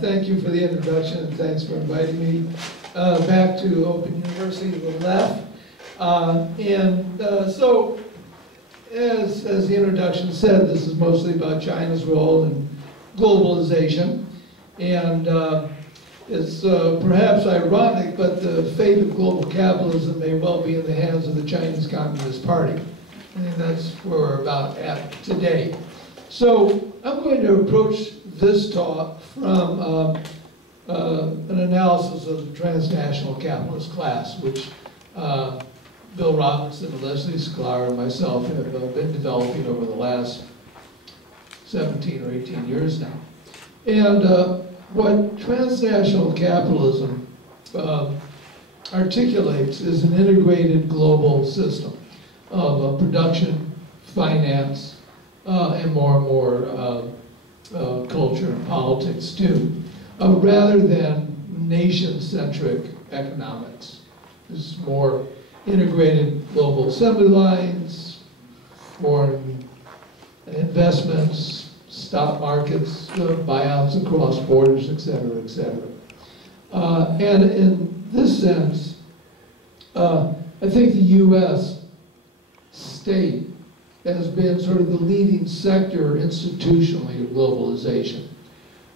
Thank you for the introduction, and thanks for inviting me back to Open University to the left. So, as the introduction said, this is mostly about China's role in globalization. And it's perhaps ironic, but the fate of global capitalism may well be in the hands of the Chinese Communist Party. I think that's where we're about at today. So I'm going to approach this talk from an analysis of the transnational capitalist class, which Bill Robinson and Leslie Sklar and myself have been developing over the last 17 or 18 years now. And what transnational capitalism articulates is an integrated global system of production, finance, and more culture and politics too, rather than nation-centric economics. This is more integrated global assembly lines, foreign investments, stock markets, buyouts across borders, et cetera, et cetera. And in this sense, I think the U.S. state has been sort of the leading sector institutionally of globalization.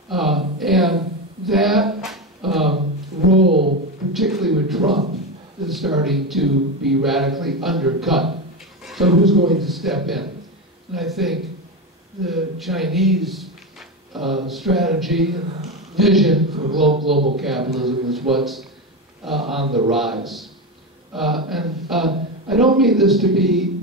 And that role, particularly with Trump, is starting to be radically undercut. So who's going to step in? And I think the Chinese strategy and vision for global capitalism is what's on the rise. I don't mean this to be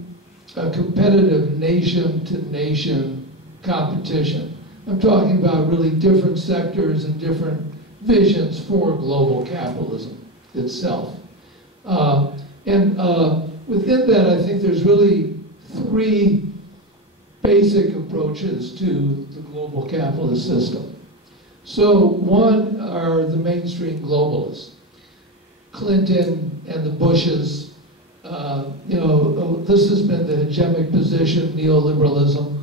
a competitive nation-to-nation competition. I'm talking about really different sectors and different visions for global capitalism itself. Within that, I think there's really three basic approaches to the global capitalist system. So one are the mainstream globalists. Clinton and the Bushes, this has been the hegemonic position, neoliberalism,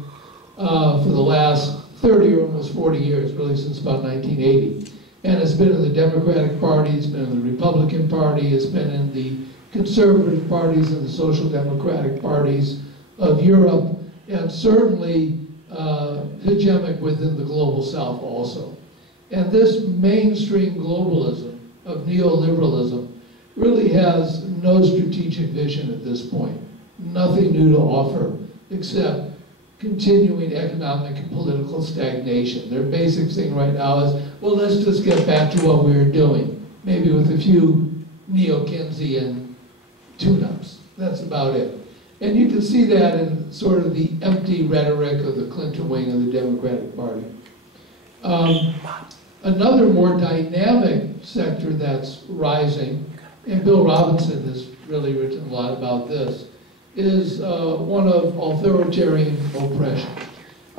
for the last 30 or almost 40 years, really since about 1980. And it's been in the Democratic Party, it's been in the Republican Party, it's been in the conservative parties and the social democratic parties of Europe, and certainly hegemonic within the global South also. And this mainstream globalism of neoliberalism really has no strategic vision at this point. Nothing new to offer except continuing economic and political stagnation. Their basic thing right now is, well, let's just get back to what we were doing, maybe with a few neo-Keynesian tune-ups. That's about it. And you can see that in sort of the empty rhetoric of the Clinton wing of the Democratic Party. Another more dynamic sector that's rising, and Bill Robinson has really written a lot about this, is one of authoritarian oppression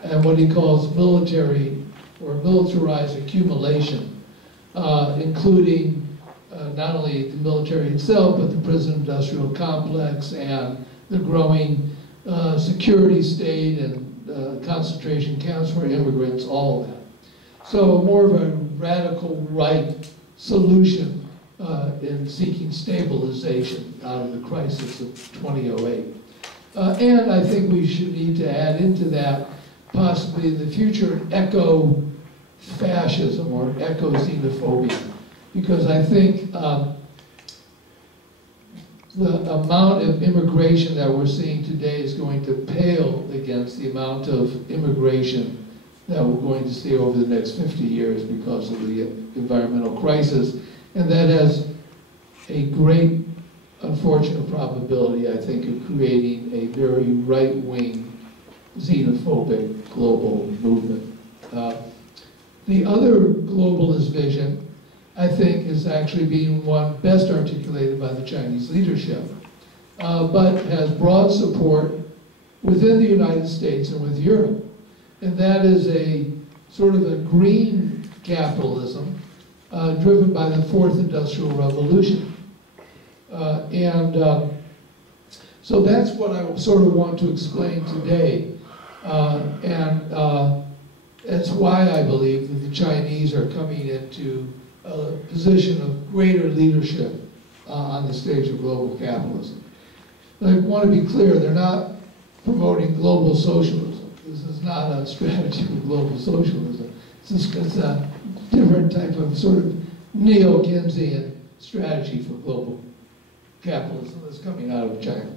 and what he calls military or militarized accumulation, including not only the military itself, but the prison industrial complex and the growing security state and concentration camps for immigrants, all of that. So more of a radical right solution in seeking stabilization out of the crisis of 2008. And I think we should need to add into that possibly in the future eco-fascism or eco-xenophobia, because I think the amount of immigration that we're seeing today is going to pale against the amount of immigration that we're going to see over the next 50 years because of the environmental crisis. And that has a great, unfortunate probability, I think, of creating a very right-wing, xenophobic global movement. The other globalist vision, I think, is actually being one best articulated by the Chinese leadership, but has broad support within the United States and with Europe. And that is a sort of a green capitalism driven by the fourth industrial revolution. So that's what I sort of want to explain today. That's why I believe that the Chinese are coming into a position of greater leadership on the stage of global capitalism. I want to be clear, they're not promoting global socialism. This is not a strategy for global socialism. It's a different type of sort of neo-Keynesian strategy for global capitalism that's coming out of China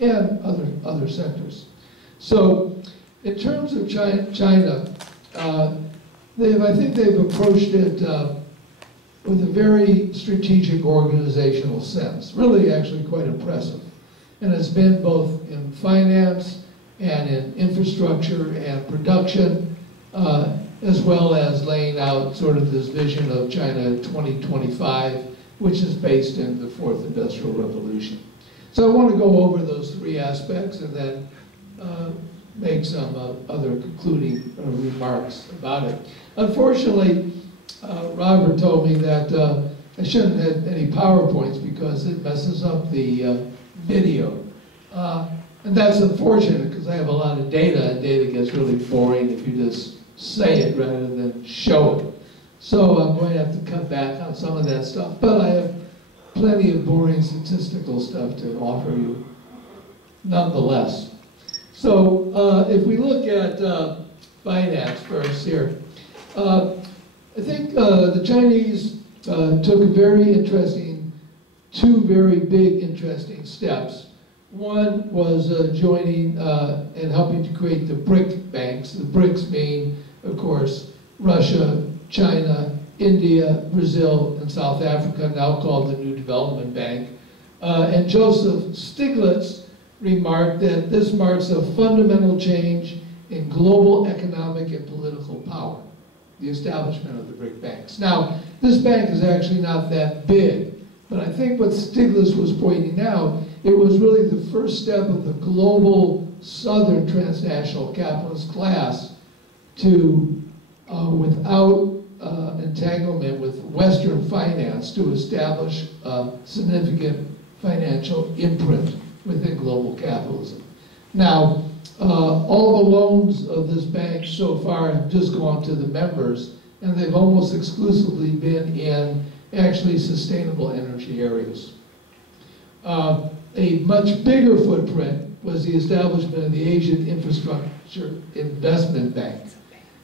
and other sectors. So in terms of China, I think they've approached it with a very strategic organizational sense, really actually quite impressive. And it's been both in finance and in infrastructure and production, as well as laying out sort of this vision of China 2025, which is based in the Fourth Industrial Revolution. So I want to go over those three aspects and then make some other concluding remarks about it. Unfortunately, Robert told me that I shouldn't have any PowerPoints because it messes up the video. And that's unfortunate because I have a lot of data, and data gets really boring if you just say it rather than show it. So I'm going to have to cut back on some of that stuff, but I have plenty of boring statistical stuff to offer you nonetheless. So if we look at finance first here, I think the Chinese took a very interesting, two very big interesting steps. One was joining and helping to create the BRIC banks. The BRICs mean, of course, Russia, China, India, Brazil, and South Africa, now called the New Development Bank. And Joseph Stiglitz remarked that this marks a fundamental change in global economic and political power, the establishment of the BRIC banks. Now, this bank is actually not that big, but I think what Stiglitz was pointing out, it was really the first step of the global southern transnational capitalist class to, without entanglement with Western finance, to establish a significant financial imprint within global capitalism. Now, all the loans of this bank so far have just gone to the members, and they've almost exclusively been in actually sustainable energy areas. A much bigger footprint was the establishment of the Asian Infrastructure Investment Bank.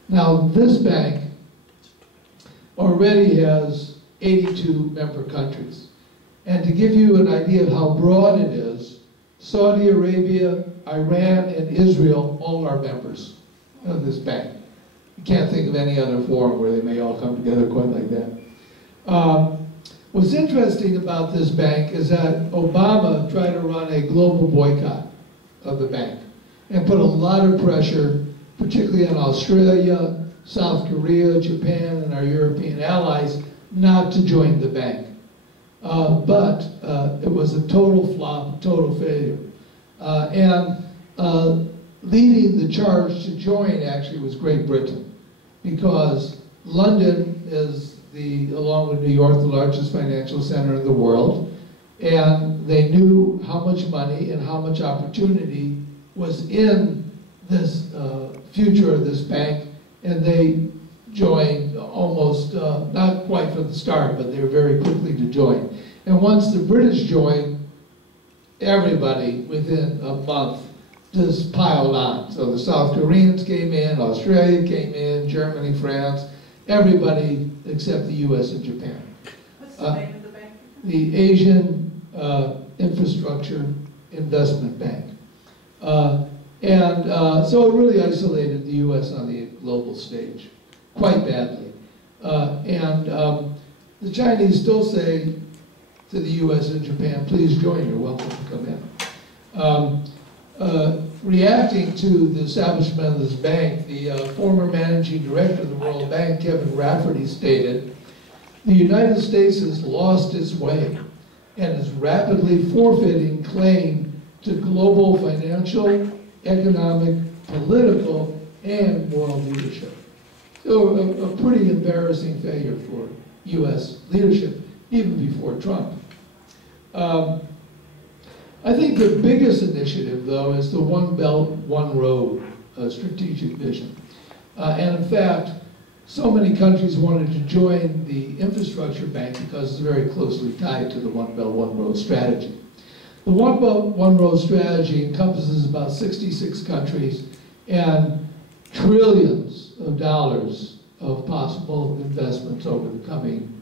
Now, this bank already has 82 member countries. And to give you an idea of how broad it is, Saudi Arabia, Iran, and Israel all are members of this bank. You can't think of any other forum where they may all come together quite like that. What's interesting about this bank is that Obama tried to run a global boycott of the bank and put a lot of pressure, particularly on Australia, South Korea, Japan, and our European allies, not to join the bank. But it was a total flop, total failure. Leading the charge to join actually was Great Britain, because London is, along with New York, the largest financial center in the world, and they knew how much money and how much opportunity was in this future of this bank, and they joined almost, not quite from the start, but they were very quickly to join. And once the British joined, everybody within a month just piled on. So the South Koreans came in, Australia came in, Germany, France, everybody except the US and Japan. What's the name of the bank? The Asian Infrastructure Investment Bank. So it really isolated the US on the global stage quite badly. The Chinese still say to the US and Japan, please join, you're welcome to come in. Reacting to the establishment of this bank, the former managing director of the World Bank, Kevin Rafferty, stated, the United States has lost its way and is rapidly forfeiting claim to global financial, economic, political, and moral leadership. So a pretty embarrassing failure for US leadership, even before Trump. I think the biggest initiative, though, is the One Belt, One Road strategic vision. And in fact, so many countries wanted to join the infrastructure bank because it's very closely tied to the One Belt, One Road strategy. The One Belt, One Road strategy encompasses about 66 countries and trillions of dollars of possible investments over the coming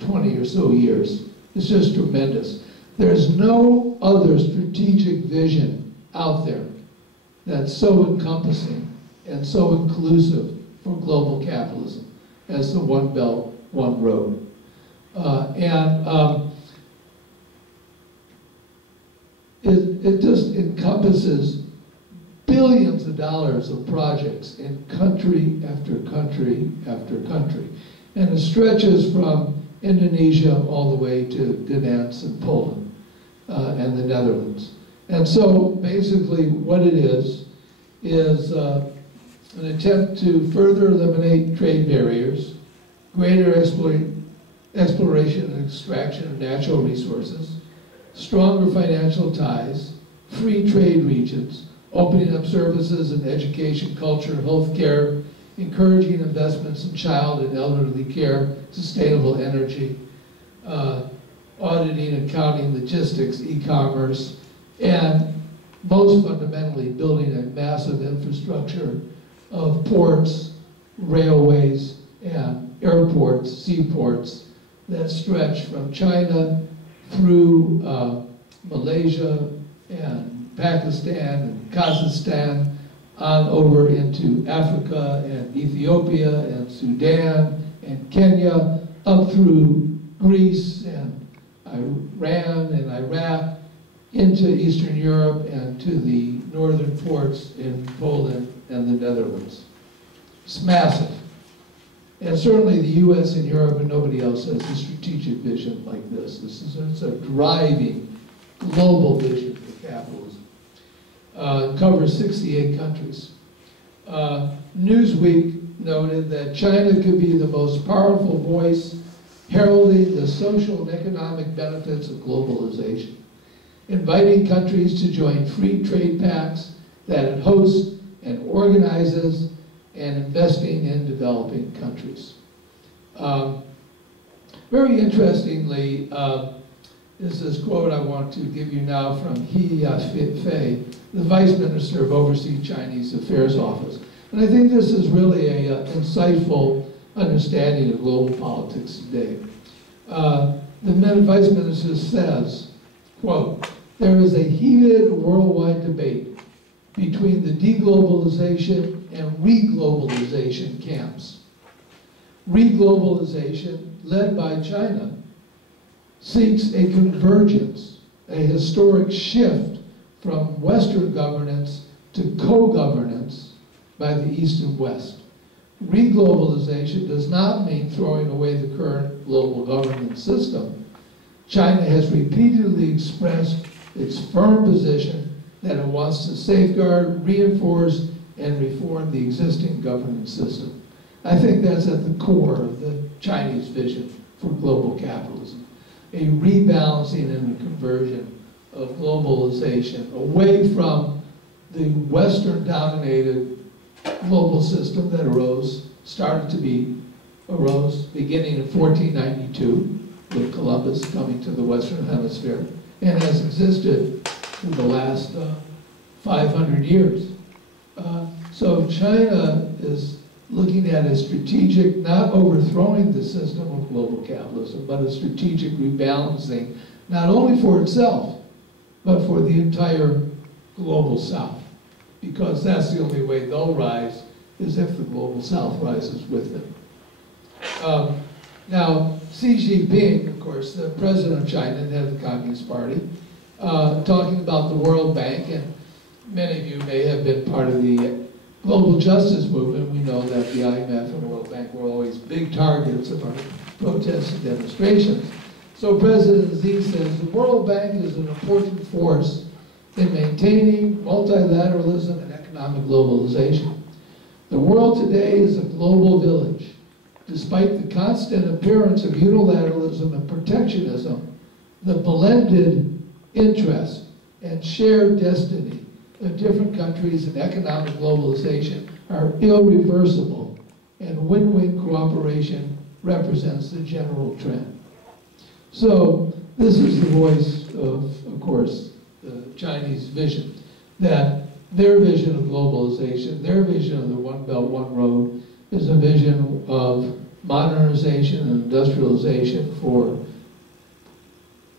20 or so years. It's just tremendous. There's no other strategic vision out there that's so encompassing and so inclusive for global capitalism as the One Belt, One Road. It just encompasses billions of dollars of projects in country after country after country. And it stretches from Indonesia all the way to Gdansk and Poland and the Netherlands. And so basically what it is an attempt to further eliminate trade barriers, greater exploration and extraction of natural resources, stronger financial ties, free trade regions, opening up services in education, culture, healthcare, encouraging investments in child and elderly care, sustainable energy, auditing, accounting, logistics, e-commerce, and most fundamentally building a massive infrastructure of ports, railways, and airports, seaports that stretch from China through Malaysia and Pakistan and Kazakhstan on over into Africa and Ethiopia and Sudan and Kenya, up through Greece and Iran and Iraq, into Eastern Europe and to the northern ports in Poland and the Netherlands. It's massive. And certainly the US and Europe and nobody else has a strategic vision like this. It's a driving global vision for capitalism. It covers 68 countries. Newsweek noted that China could be the most powerful voice heralding the social and economic benefits of globalization, inviting countries to join free trade pacts that it hosts and organizes, and investing in developing countries. Very interestingly, is this quote I want to give you now from He Fei, the Vice Minister of Overseas Chinese Affairs Office. And I think this is really an insightful understanding of global politics today. The Vice Minister says, quote, "There is a heated worldwide debate between the deglobalization and reglobalization camps. Reglobalization, led by China, seeks a convergence, a historic shift from Western governance to co-governance by the East and West. Reglobalization does not mean throwing away the current global governance system. China has repeatedly expressed its firm position that it wants to safeguard, reinforce, and reform the existing governance system." I think that's at the core of the Chinese vision for global capitalism. A rebalancing and a conversion of globalization away from the Western-dominated global system that arose beginning in 1492 with Columbus coming to the Western Hemisphere, and has existed for the last 500 years. So China is looking at a strategic, not overthrowing the system of global capitalism, but a strategic rebalancing, not only for itself, but for the entire global South. Because that's the only way they'll rise, is if the global South rises with them. Now, Xi Jinping, of course, the president of China and head of the Communist Party, talking about the World Bank, and many of you may have been part of the global justice movement. We know that the IMF and the World Bank were always big targets of our protests and demonstrations. So President Xi says, the World Bank is an important force in maintaining multilateralism and economic globalization. The world today is a global village. Despite the constant appearance of unilateralism and protectionism, the blended interest and shared destiny that different countries and economic globalization are irreversible, and win-win cooperation represents the general trend. So this is the voice of course, the Chinese vision, that their vision of globalization, their vision of the One Belt, One Road is a vision of modernization and industrialization for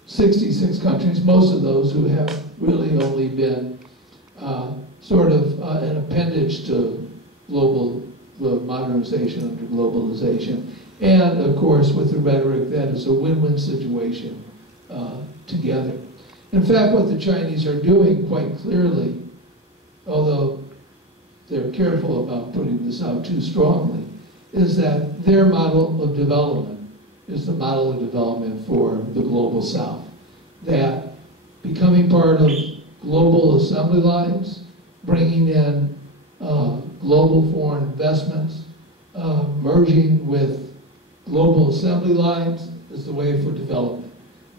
66 countries, most of those who have really only been sort of an appendage to global modernization under globalization. And of course, with the rhetoric that is a win-win situation together. In fact, what the Chinese are doing quite clearly, although they're careful about putting this out too strongly, is that their model of development is the model of development for the global South. That becoming part of global assembly lines, bringing in global foreign investments, merging with global assembly lines is the way for development.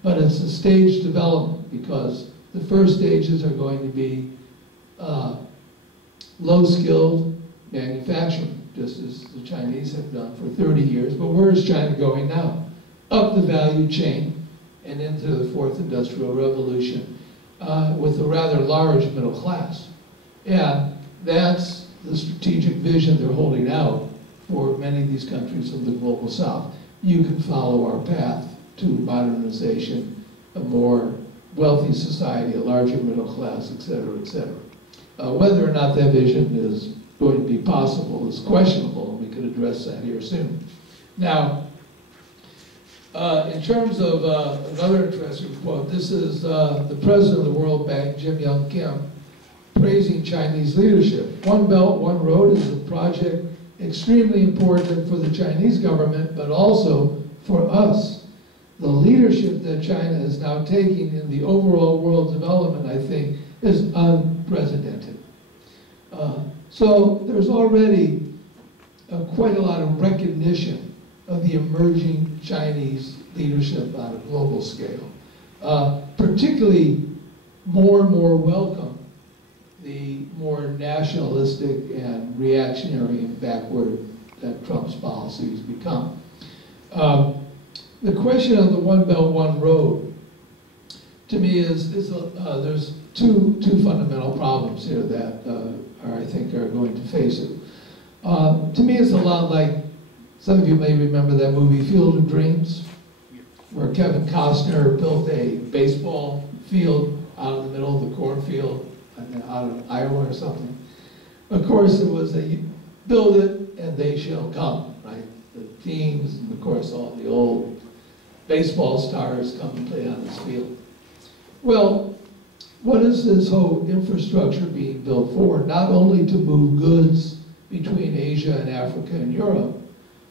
But it's a staged development because the first stages are going to be low-skilled manufacturing, just as the Chinese have done for 30 years. But where is China going now? Up the value chain and into the fourth industrial revolution with a rather large middle class. And that's the strategic vision they're holding out for many of these countries of the global South. You can follow our path to modernization, a more wealthy society, a larger middle class, et cetera, et cetera. Whether or not that vision is going to be possible is questionable, and we could address that here soon. Now, in terms of another interesting quote, this is the president of the World Bank, Jim Young Kim, praising Chinese leadership. One Belt, One Road is a project extremely important for the Chinese government, but also for us. The leadership that China is now taking in the overall world development, I think, is unprecedented. So there's already quite a lot of recognition of the emerging Chinese leadership on a global scale. Particularly more and more welcome the more nationalistic and reactionary and backward that Trump's policies become. The question of the One Belt, One Road, to me, there's two fundamental problems here that I think are going to face it. To me, it's a lot like, some of you may remember that movie Field of Dreams, where Kevin Costner built a baseball field out in the middle of the cornfield out of Iowa or something. Of course, it was a build it and they shall come, right? The teams, and of course, all the old baseball stars come and play on this field. Well, what is this whole infrastructure being built for? Not only to move goods between Asia and Africa and Europe,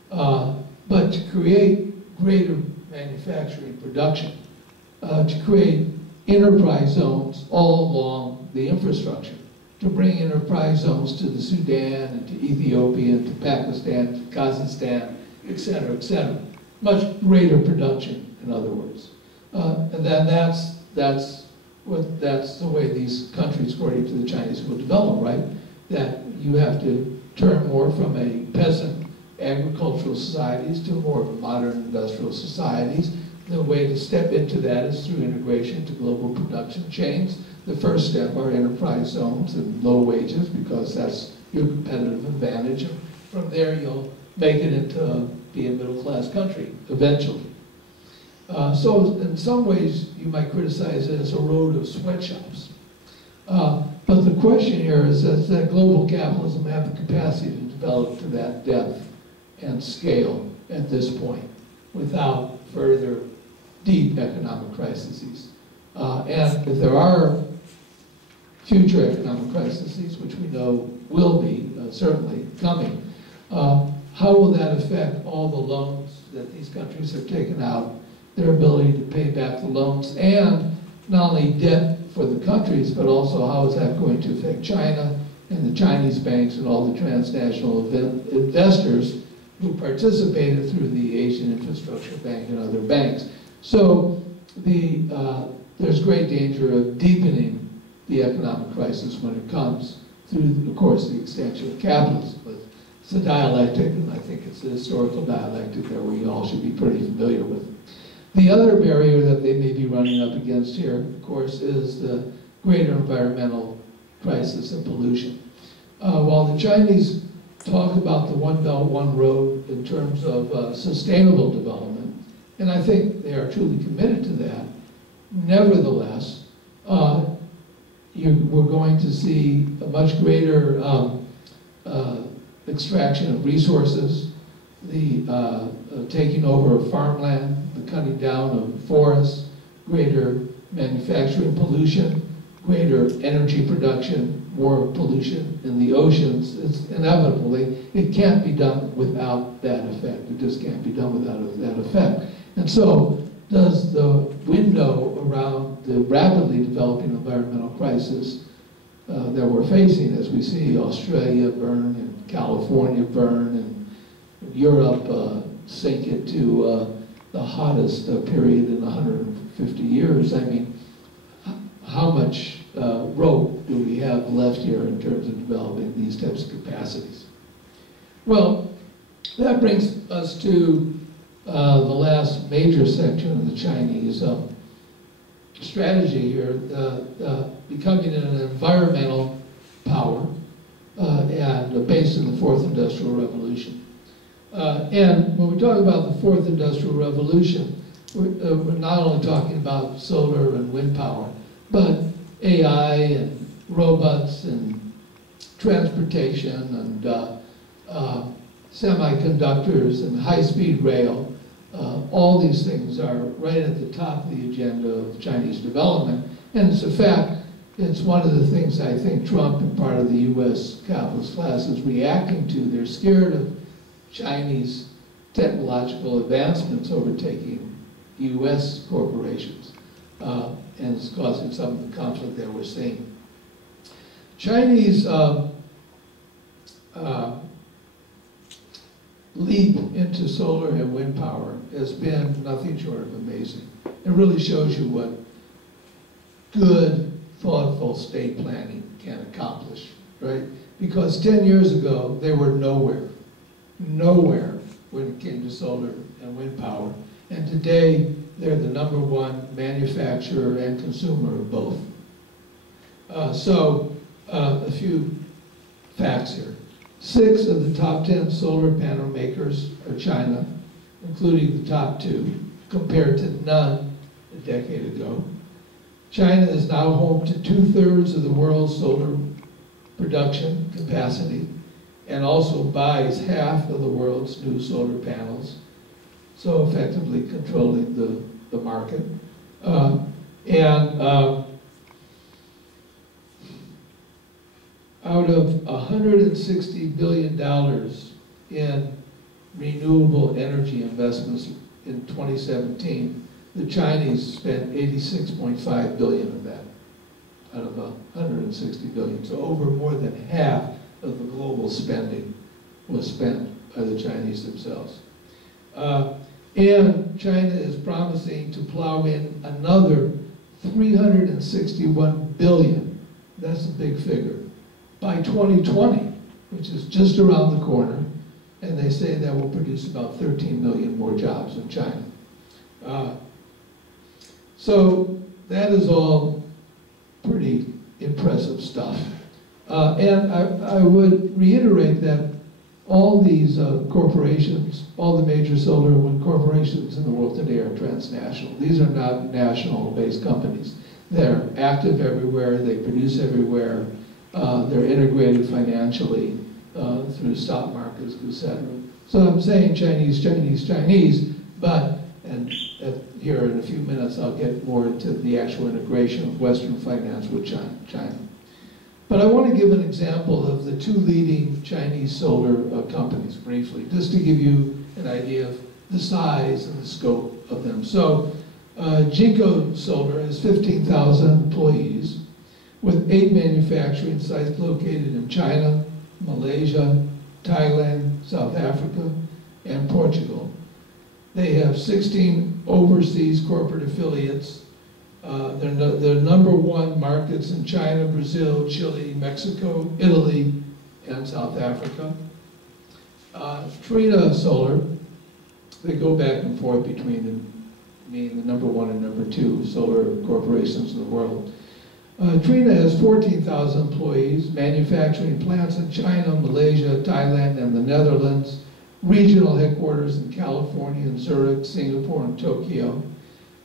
but to create greater manufacturing production, to create enterprise zones all along the infrastructure, to bring enterprise zones to the Sudan and to Ethiopia and to Pakistan, to Kazakhstan, et cetera, et cetera. Much greater production, in other words. And then that's the way these countries, according to the Chinese, will develop, right? That you have to turn more from a peasant agricultural societies to more of a modern industrial societies. The way to step into that is through integration to global production chains. The first step are enterprise zones and low wages, because that's your competitive advantage. And from there, you'll make it into be a middle-class country eventually. So in some ways, you might criticize it as a road of sweatshops. But the question here is, does that global capitalism have the capacity to develop to that depth and scale at this point without further deep economic crises? And if there are future economic crises, which we know will be certainly coming, how will that affect all the loans that these countries have taken out, their ability to pay back the loans, and not only debt for the countries, but also how is that going to affect China and the Chinese banks and all the transnational investors who participated through the Asian Infrastructure Bank and other banks. So there's great danger of deepening the economic crisis when it comes through, of course, the extension of capitalism. But it's a dialectic, and I think it's a historical dialectic that we all should be pretty familiar with. The other barrier that they may be running up against here, of course, is the greater environmental crisis and pollution. While the Chinese talk about the One Belt, One Road in terms of sustainable development, and I think they are truly committed to that, nevertheless, we're going to see a much greater extraction of resources, the taking over of farmland, the cutting down of forests, greater manufacturing pollution, greater energy production, more pollution in the oceans. It's inevitably, it can't be done without that effect. It just can't be done without that effect. And so, does the window around the rapidly developing environmental crisis that we're facing, as we see Australia burn and California burn and Europe sink into the hottest period in 150 years, I mean, how much rope do we have left here in terms of developing these types of capacities? Well, that brings us to the last major section of the Chinese strategy here, becoming an environmental power and based in the Fourth Industrial Revolution. And when we talk about the Fourth Industrial Revolution, we're not only talking about solar and wind power, but AI and robots and transportation and semiconductors and high-speed rail. All these things are right at the top of the agenda of Chinese development. And it's a fact, it's one of the things I think Trump and part of the US capitalist class is reacting to. They're scared of Chinese technological advancements overtaking US corporations. And it's causing some of the conflict that we're seeing. Chinese leap into solar and wind power has been nothing short of amazing. It really shows you what good, thoughtful state planning can accomplish, right? Because 10 years ago, they were nowhere when it came to solar and wind power. And today, they're the #1 manufacturer and consumer of both. A few facts here. 6 of the top 10 solar panel makers are China, including the top 2, compared to none a decade ago. China is now home to 2/3 of the world's solar production capacity and also buys half of the world's new solar panels, so effectively controlling the market. Out of $160 billion in renewable energy investments in 2017, the Chinese spent $86.5 billion of that out of $160 billion. So over more than half of the global spending was spent by the Chinese themselves. And China is promising to plow in another $361 billion, that's a big figure, by 2020, which is just around the corner, and they say that will produce about 13 million more jobs in China. So that is all pretty impressive stuff. And I would reiterate that all these corporations, all the major solar and wind corporations in the world today are transnational. These are not national-based companies. They're active everywhere, they produce everywhere, they're integrated financially through stock markets, etc. So I'm saying Chinese, Chinese, Chinese, but, and here in a few minutes I'll get more into the actual integration of Western finance with China. But I want to give an example of the 2 leading Chinese solar companies briefly, just to give you an idea of the size and the scope of them. So Jinko Solar has 15,000 employees with 8 manufacturing sites located in China, Malaysia, Thailand, South Africa, and Portugal. They have 16 overseas corporate affiliates They're number one markets in China, Brazil, Chile, Mexico, Italy, and South Africa. Trina Solar, they go back and forth between being the number one and number two solar corporations in the world. Trina has 14,000 employees, manufacturing plants in China, Malaysia, Thailand, and the Netherlands, regional headquarters in California and Zurich, Singapore, and Tokyo,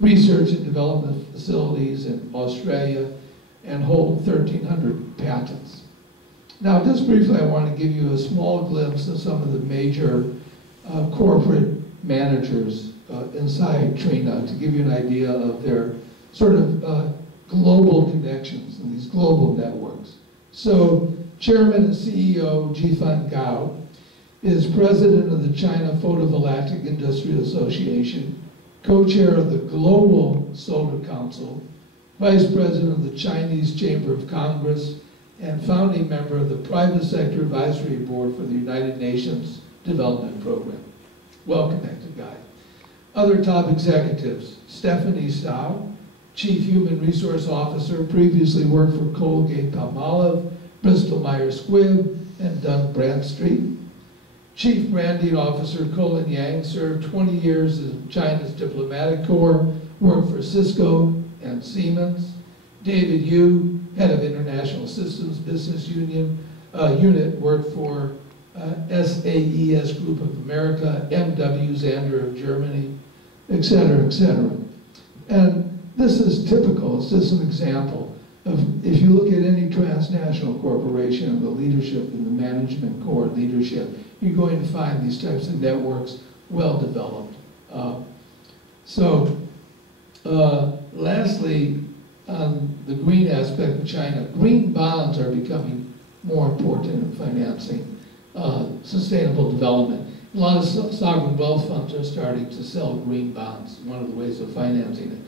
research and development facilities in Australia, and hold 1,300 patents. Now, just briefly, I want to give you a small glimpse of some of the major corporate managers inside Trina to give you an idea of their sort of global connections and these global networks. So, Chairman and CEO Jifan Gao is President of the China Photovoltaic Industry Association, co-chair of the Global Solar Council, Vice President of the Chinese Chamber of Congress, and founding member of the Private Sector Advisory Board for the United Nations Development Program. Well-connected guy. Other top executives: Stephanie Stow, Chief Human Resource Officer, previously worked for Colgate-Palmolive, Bristol-Myers Squibb, and Dun Bradstreet. Chief Branding Officer Colin Yang served 20 years in China's diplomatic corps, worked for Cisco and Siemens. David Yu, Head of International Systems Business Unit, worked for SAES Group of America, M.W. Zander of Germany, et cetera, et cetera. And this is typical, it's just an example of, if you look at any transnational corporation, the leadership and the management core leadership, you're going to find these types of networks well developed. Lastly, on the green aspect of China, green bonds are becoming more important in financing sustainable development. A lot of sovereign wealth funds are starting to sell green bonds, one of the ways of financing it.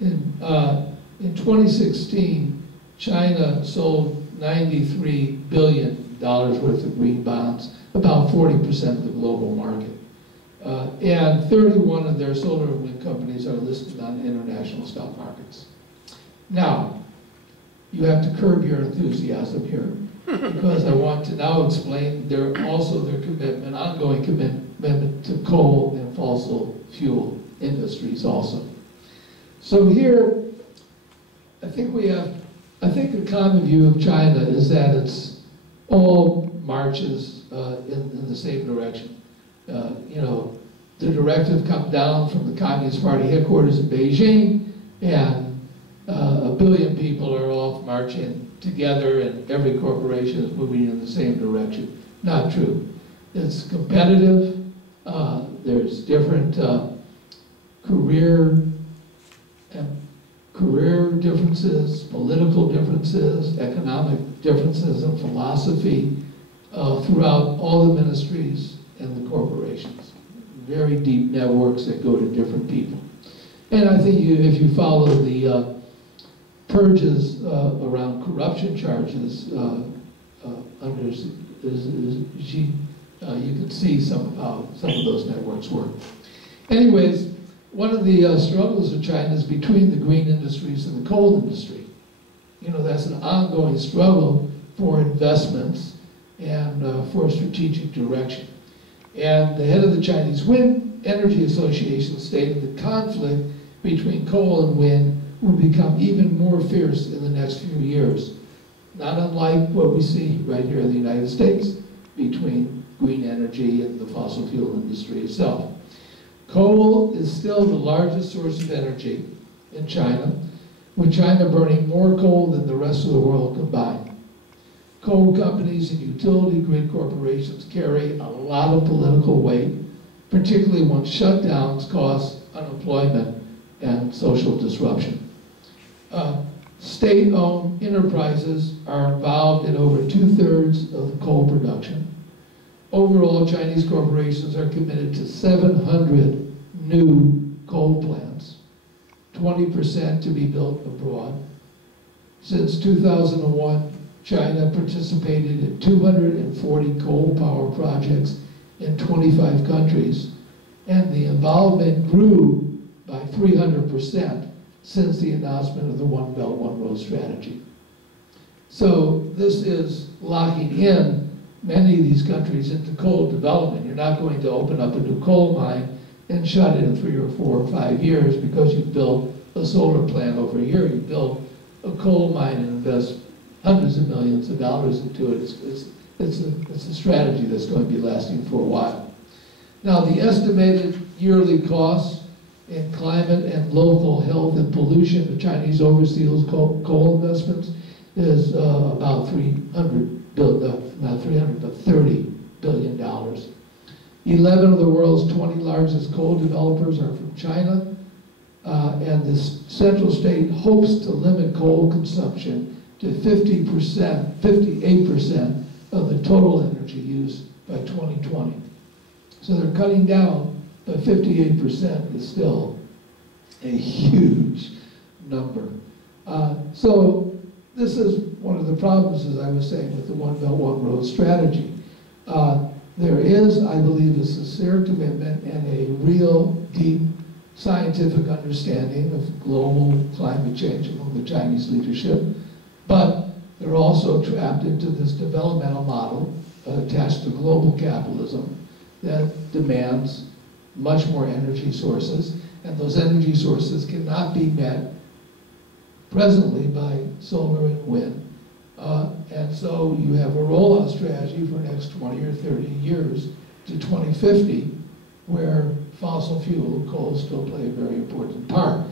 In 2016, China sold $93 billion worth of green bonds, about 40% of the global market. And 31 of their solar and wind companies are listed on international stock markets. Now, you have to curb your enthusiasm here, because I want to now explain their commitment, ongoing commitment to coal and fossil fuel industries also. So here, I think the common view of China is that it's all marches in the same direction. The directive comes down from the Communist Party headquarters in Beijing, and 1 billion people are off marching together, and every corporation is moving in the same direction. Not true. It's competitive. There's different career differences, political differences, economic differences, and philosophy throughout all the ministries and the corporations. Very deep networks that go to different people. And I think if you follow the purges around corruption charges under Xi, you can see some of how some of those networks work. Anyways, one of the struggles of China is between the green industries and the coal industry. That's an ongoing struggle for investments and for strategic direction. And the head of the Chinese Wind Energy Association stated the conflict between coal and wind will become even more fierce in the next few years, not unlike what we see right here in the United States between green energy and the fossil fuel industry itself. Coal is still the largest source of energy in China, with China burning more coal than the rest of the world combined. Coal companies and utility grid corporations carry a lot of political weight, particularly when shutdowns cause unemployment and social disruption. State-owned enterprises are involved in over 2/3 of the coal production. Overall, Chinese corporations are committed to 700 new coal plants, 20% to be built abroad. Since 2001, China participated in 240 coal power projects in 25 countries, and the involvement grew by 300% since the announcement of the One Belt, One Road strategy. So this is locking in many of these countries into coal development. You're not going to open up a new coal mine and shut it in 3 or 4 or 5 years because you built a solar plant over here. You build a coal mine and invest hundreds of millions of dollars into it. It's a strategy that's going to be lasting for a while. Now, the estimated yearly costs in climate and local health and pollution of Chinese overseas coal investments is about $30 billion. 11 of the world's 20 largest coal developers are from China, and this central state hopes to limit coal consumption to 58% of the total energy use by 2020. So they're cutting down, but 58% is still a huge number. So this is one of the problems, as I was saying, with the One Belt, One Road strategy. There is, I believe, a sincere commitment and a real deep scientific understanding of global climate change among the Chinese leadership, but they're also trapped into this developmental model attached to global capitalism that demands much more energy sources, and those energy sources cannot be met presently by solar and wind. And so you have a rollout strategy for the next 20 or 30 years to 2050, where fossil fuel, coal, still play a very important part.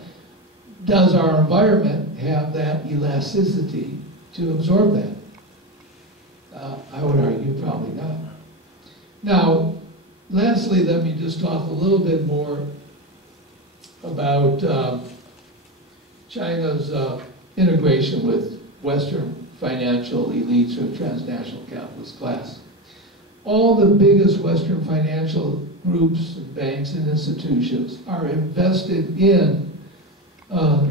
Does our environment have that elasticity to absorb that? I would argue probably not. Now, lastly, let me just talk a little bit more about China's integration with Western financial elites or transnational capitalist class. All the biggest Western financial groups, and banks, and institutions are invested in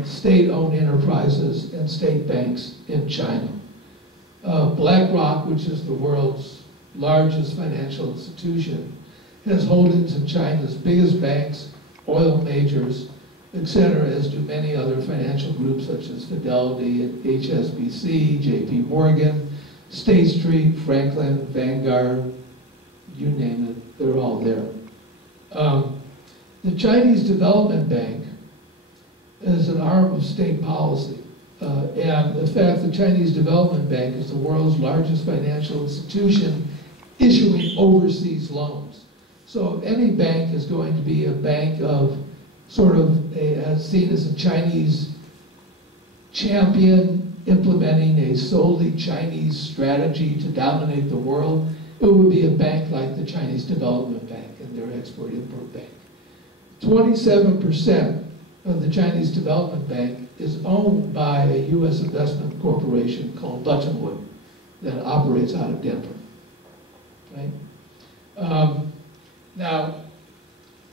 state-owned enterprises and state banks in China. BlackRock, which is the world's largest financial institution, has holdings in China's biggest banks, oil majors, etc., as do many other financial groups such as Fidelity, HSBC, JP Morgan, State Street, Franklin, Vanguard, you name it, they're all there. The Chinese Development Bank is an arm of state policy. And in fact, the Chinese Development Bank is the world's largest financial institution issuing overseas loans. So if any bank is going to be a bank of sort of seen as a Chinese champion implementing a solely Chinese strategy to dominate the world, it would be a bank like the Chinese Development Bank and their Export-Import Bank. 27% of the Chinese Development Bank is owned by a U.S. investment corporation called Buttonwood that operates out of Denver, right? Now,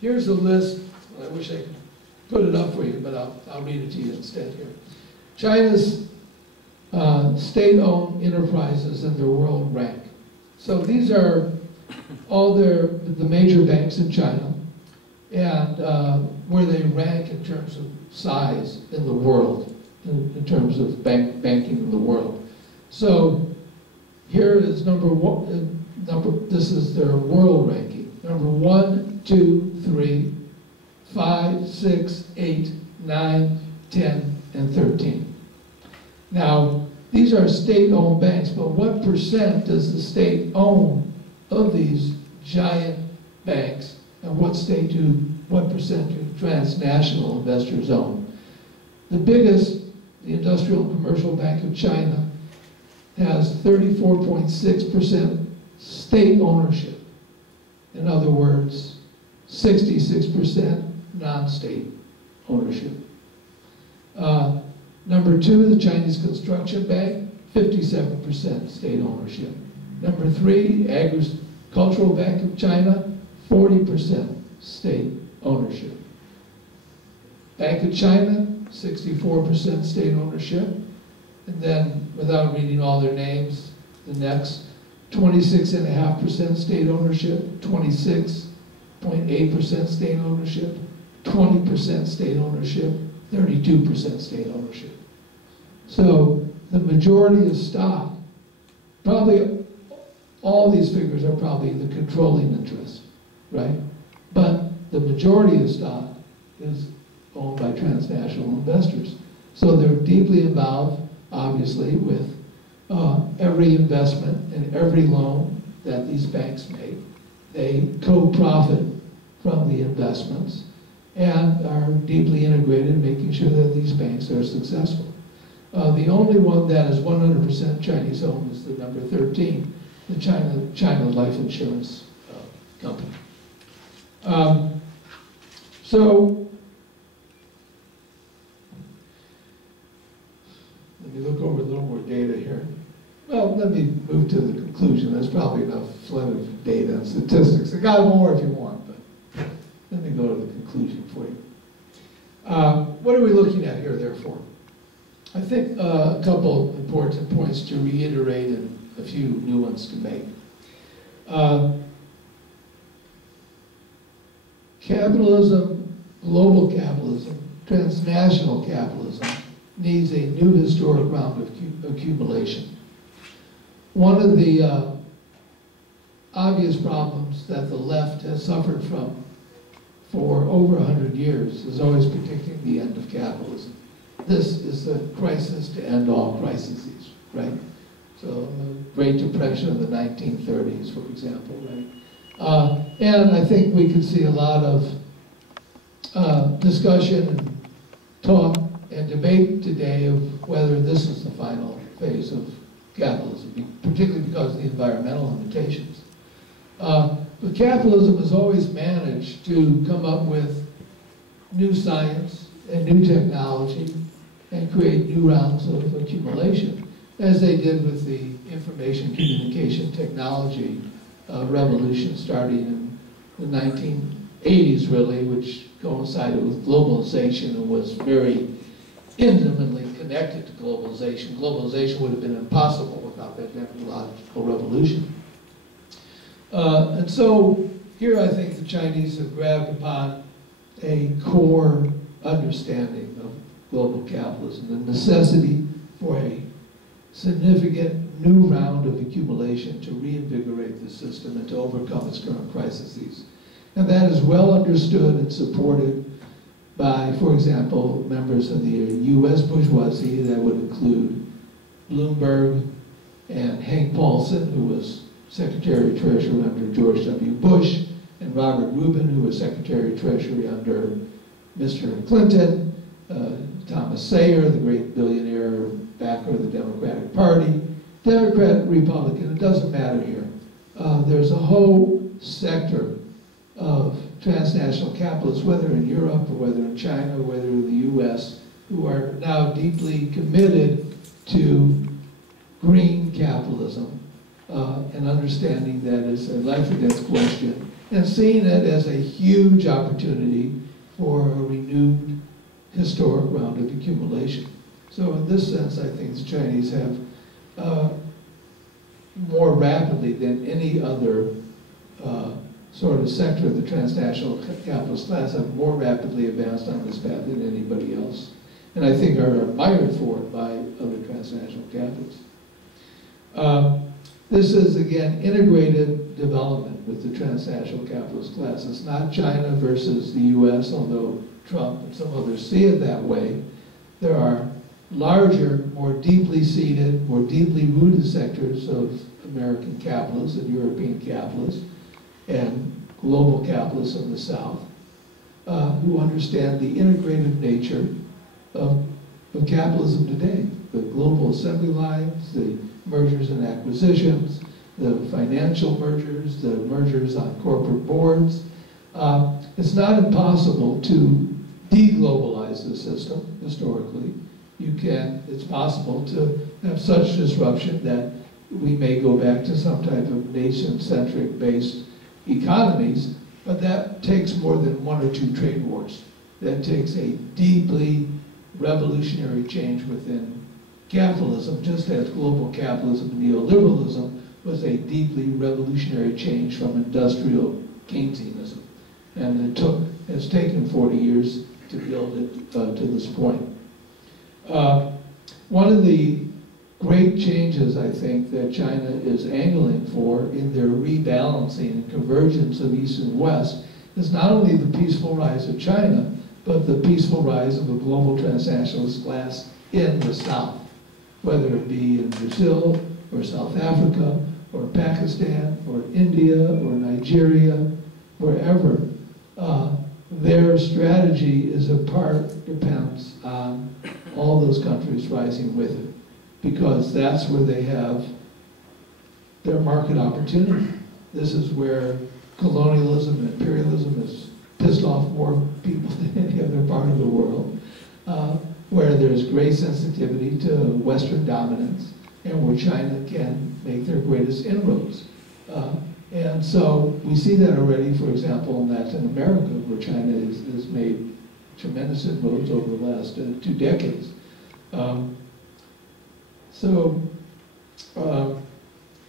here's a list. I wish I could put it up for you, but I'll read it to you instead here. China's state-owned enterprises and their world rank. So these are all the major banks in China, and where they rank in terms of size in the world, in terms of banking in the world. So here is number one. This is their world ranking. Number 1, 2, 3, 5, 6, 8, 9, 10, and 13. Now, these are state-owned banks, but what percent does the state own of these giant banks, and what percent do transnational investors own? The biggest, the Industrial and Commercial Bank of China, has 34.6% state ownership. In other words, 66% non-state ownership. Number 2, the Chinese Construction Bank, 57% state ownership. Number 3, Agricultural Bank of China, 40% state ownership. Bank of China, 64% state ownership. And then, without reading all their names, the next, 26.5% state ownership, 26.8% state ownership, 20% state ownership, 32% state ownership. So the majority of stock, probably all these figures are probably the controlling interest, right? But the majority of stock is owned by transnational investors. So they're deeply involved, obviously, with every investment and every loan that these banks make. They co-profit from the investments and are deeply integrated in making sure that these banks are successful. The only one that is 100% Chinese owned is the number 13, the China Life Insurance Company. So let me look over a little more data here. Well, let me move to the conclusion. There's probably enough flood of data and statistics. I got more if you want, but let me go to the conclusion for you. What are we looking at here, therefore? I think a couple important points to reiterate and a few new ones to make. Capitalism, global capitalism, transnational capitalism needs a new historic round of accumulation. One of the obvious problems that the left has suffered from for over 100 years is always predicting the end of capitalism. This is the crisis to end all crises, right? So the Great Depression of the 1930s, for example, right? And I think we can see a lot of discussion and talk and debate today of whether this is the final phase of capitalism, particularly because of the environmental limitations. But capitalism has always managed to come up with new science and new technology and create new rounds of accumulation, as they did with the information communication technology revolution starting in the 1980s, really, which coincided with globalization and was very intimately connected to globalization. Globalization would have been impossible without that technological revolution. And so here I think the Chinese have grabbed upon a core understanding of global capitalism, the necessity for a significant new round of accumulation to reinvigorate the system and to overcome its current crises. And that is well understood and supported by, for example, members of the US bourgeoisie. That would include Bloomberg and Hank Paulson, who was Secretary of Treasury under George W. Bush, and Robert Rubin, who was Secretary of Treasury under Mr. Clinton, Thomas Sayer, the great billionaire backer of the Democratic Party, Democrat, Republican, it doesn't matter here. There's a whole sector of transnational capitalists, whether in Europe or whether in China or whether in the US, who are now deeply committed to green capitalism and understanding that it's a life or death question and seeing it as a huge opportunity for a renewed historic round of accumulation. So in this sense, I think the Chinese have more rapidly than any other sort of sector of the transnational capitalist class have more rapidly advanced on this path than anybody else. And I think are admired for it by other transnational capitalists. This is, again, integrated development with the transnational capitalist class. It's not China versus the US, although Trump and some others see it that way. There are larger, more deeply seated, more deeply rooted sectors of American capitalists and European capitalists and global capitalists in the South who understand the integrated nature of capitalism today. The global assembly lines, the mergers and acquisitions, the financial mergers, the mergers on corporate boards. It's not impossible to de-globalize the system historically. It's possible to have such disruption that we may go back to some type of nation-centric based economies, but that takes more than one or two trade wars. That takes a deeply revolutionary change within capitalism, just as global capitalism and neoliberalism was a deeply revolutionary change from industrial Keynesianism. And it's taken 40 years to build it to this point. One of the great changes, I think, that China is angling for in their rebalancing and convergence of East and West is not only the peaceful rise of China, but the peaceful rise of a global transnationalist class in the South, whether it be in Brazil or South Africa or Pakistan or India or Nigeria, wherever. Their strategy is depends on all those countries rising with it, because that's where they have their market opportunity. This is where colonialism and imperialism has pissed off more people than any other part of the world, where there's great sensitivity to Western dominance, and where China can make their greatest inroads. And so we see that already, for example, in Latin America, where China has made tremendous inroads over the last 2 decades.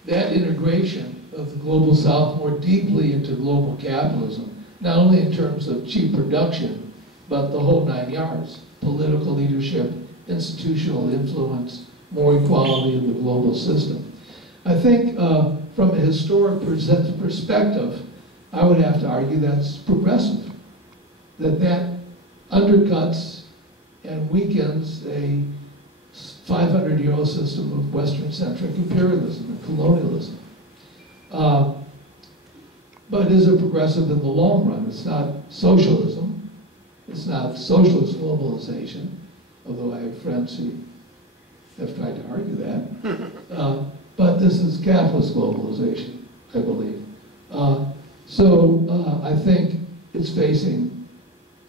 That integration of the global South more deeply into global capitalism, not only in terms of cheap production, but the whole 9 yards: political leadership, institutional influence, more equality in the global system. I think from a historic perspective, I would have to argue that's progressive, that undercuts and weakens a 500-year-old system of Western-centric imperialism and colonialism. But is it progressive in the long run? It's not socialism. It's not socialist globalization, although I have friends who have tried to argue that. But this is capitalist globalization, I believe. I think it's facing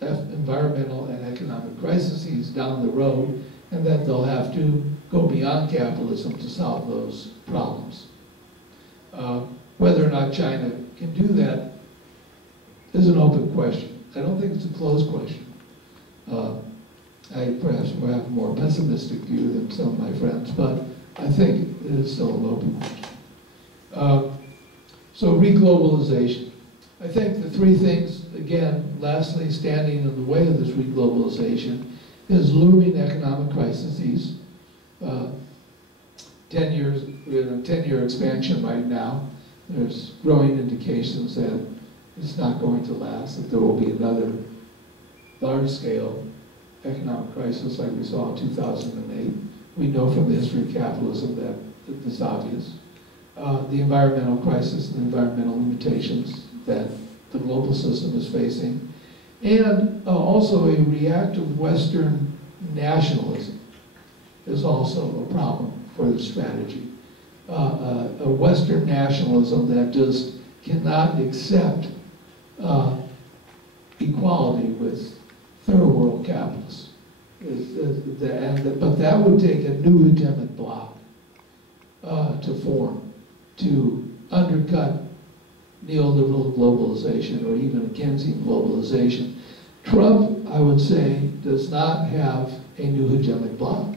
environmental and economic crises down the road, and that they'll have to go beyond capitalism to solve those problems. Whether or not China can do that is an open question. I don't think it's a closed question. I perhaps have a more pessimistic view than some of my friends, but I think it is still an open question. So reglobalization. I think the three things, again, lastly, standing in the way of this reglobalization is looming economic crises. 10 years, we're in a 10-year expansion right now. There's growing indications that it's not going to last, that there will be another large-scale economic crisis like we saw in 2008. We know from the history of capitalism that it's obvious. The environmental crisis and the environmental limitations that the global system is facing, and also a reactive Western nationalism is also a problem for the strategy. A Western nationalism that just cannot accept equality with third world capitalists. But that would take a new hegemonic bloc to form, to undercut neoliberal globalization or even Keynesian globalization. Trump, I would say, does not have a new hegemonic bloc.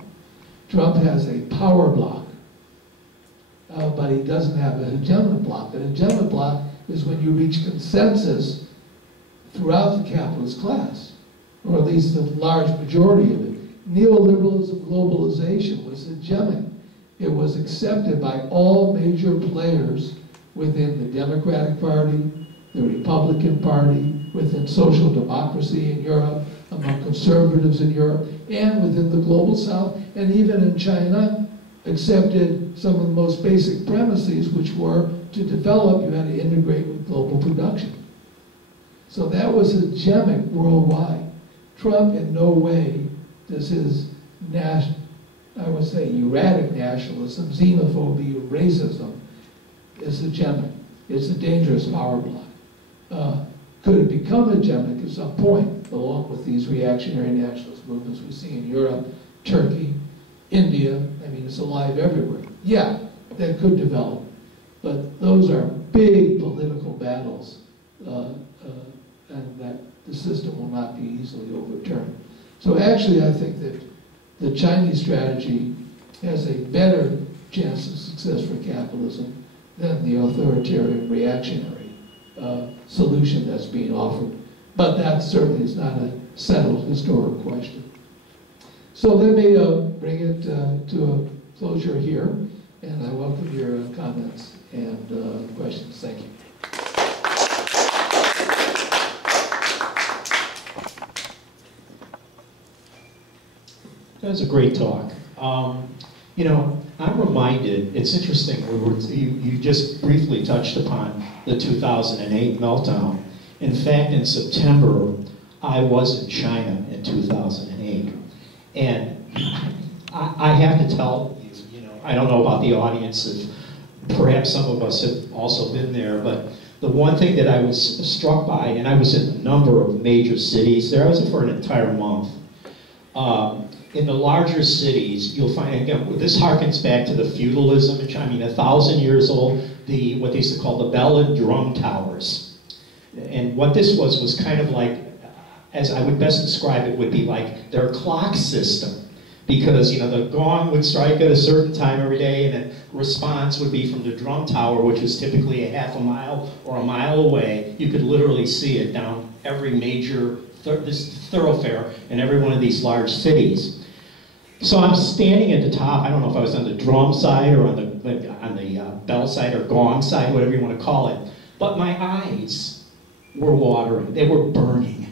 Trump has a power bloc, but he doesn't have a hegemonic bloc. An hegemonic bloc is when you reach consensus throughout the capitalist class, or at least the large majority of it. Neoliberalism globalization was hegemonic. It was accepted by all major players within the Democratic Party, the Republican Party, within social democracy in Europe, among conservatives in Europe, and within the global South, and even in China, accepted some of the most basic premises, which were to develop, you had to integrate with global production. So that was hegemonic worldwide. Trump in no way does his I would say erratic nationalism, xenophobia, racism is hegemonic. It's a dangerous power bloc. Could it become hegemonic at some point, along with these reactionary nationalist movements we see in Europe, Turkey, India? I mean, it's alive everywhere. Yeah, that could develop. But those are big political battles, and that the system will not be easily overturned. So actually, I think that the Chinese strategy has a better chance of success for capitalism than the authoritarian reactionary solution that's being offered. But that certainly is not a settled historical question. So let me bring it to a closure here, and I welcome your comments and questions. Thank you. That was a great talk. You know, I'm reminded, it's interesting, you just briefly touched upon the 2008 meltdown. In fact, in September, I was in China in 2008. And I have to tell you, you know, I don't know about the audience, if perhaps some of us have also been there, but the one thing that I was struck by, and I was in a number of major cities there, I was there for an entire month. In the larger cities, you'll find, again, this harkens back to the feudalism in China, I mean, 1,000 years old, what they used to call the bell and drum towers. And what this was kind of like, as I would best describe it, would be like their clock system. Because, you know, the gong would strike at a certain time every day, and a response would be from the drum tower, which was typically a half a mile or a mile away. You could literally see it down every major this thoroughfare in every one of these large cities. So I'm standing at the top. I don't know if I was on the drum side or on the bell side or gong side, whatever you want to call it. But my eyes were watering. They were burning.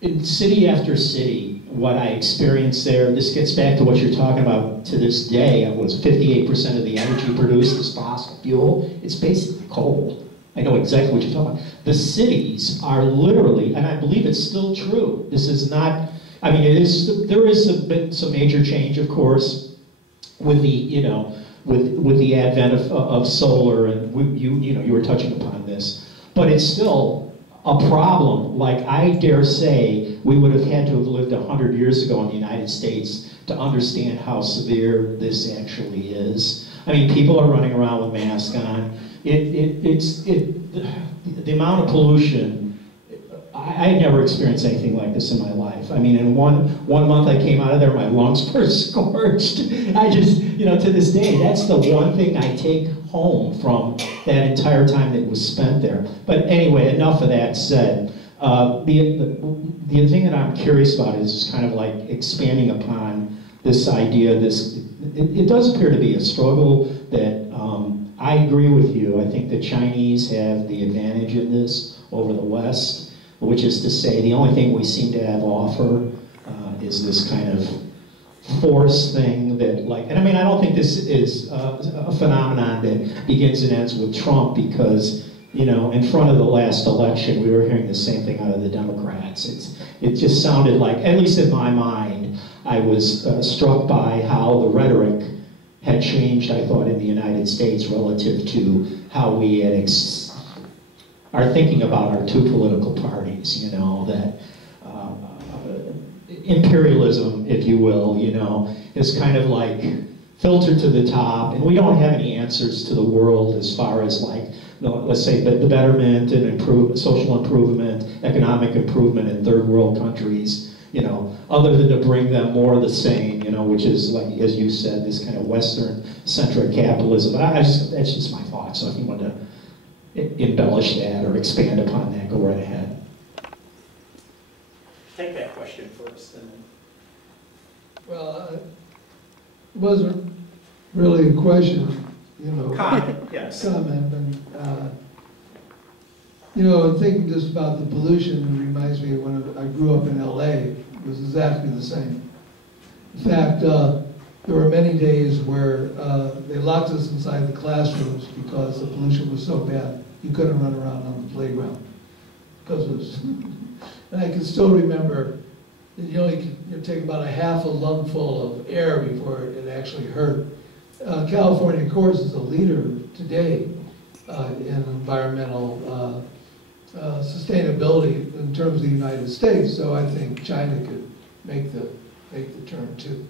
In city after city, what I experienced there, this gets back to what you're talking about to this day. It was 58% of the energy produced is fossil fuel. It's basically coal. I know exactly what you're talking about. The cities are literally, and I believe it's still true. This is not, I mean, there is been some major change, of course, with the, you know, with the advent of solar, and you were touching upon this, but it's still a problem. Like, I dare say we would have had to have lived 100 years ago in the United States to understand how severe this actually is. I mean, people are running around with masks on. The amount of pollution, I never experienced anything like this in my life. I mean, in one month I came out of there, my lungs were scorched. I just, you know, to this day, that's the one thing I take home from that entire time that was spent there. But anyway, enough of that said. The thing that I'm curious about is kind of like expanding upon this idea, it does appear to be a struggle that I agree with you. I think the Chinese have the advantage in this over the West, which is to say the only thing we seem to have offer is this kind of force thing that, like, and I mean, I don't think this is a phenomenon that begins and ends with Trump, because, you know, in front of the last election, we were hearing the same thing out of the Democrats. It just sounded like, at least in my mind, I was struck by how the rhetoric had changed, I thought, in the United States relative to how we are thinking about our two political parties, you know, that imperialism, if you will, you know, is kind of like filtered to the top, and we don't have any answers to the world as far as, like, let's say the betterment and social improvement, economic improvement in third world countries, you know, other than to bring them more of the same, you know, which is, like, as you said, this kind of Western-centric capitalism. But that's just my thought, so if you want to embellish that or expand upon that, go right ahead. Take that question first. And then. Well, it wasn't really a question, you know. Comment, yes. Comment, and, you know, thinking just about the pollution reminds me of when I grew up in LA, it was exactly the same. In fact, there were many days where they locked us inside the classrooms because the pollution was so bad, you couldn't run around on the playground. Because it was, and I can still remember that you only could take about a half a lungful of air before it actually hurt. California, of course, is a leader today in environmental sustainability in terms of the United States, so I think China could make the turn too.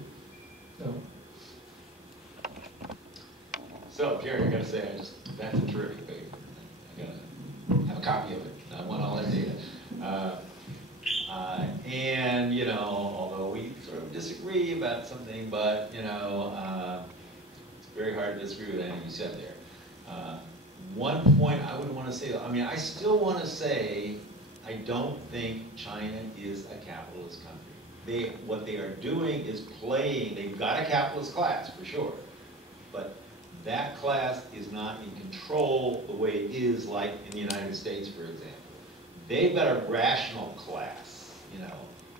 So, Jerry, I gotta say, that's a terrific paper. I gotta have a copy of it. I want all that data. And, you know, although we sort of disagree about something, but, you know, it's very hard to disagree with anything you said there. One point I would want to say, I mean, I still want to say, I don't think China is a capitalist country. What they are doing is playing, they've got a capitalist class, for sure, but that class is not in control the way it is like in the United States, for example. They've got a rational class, you know,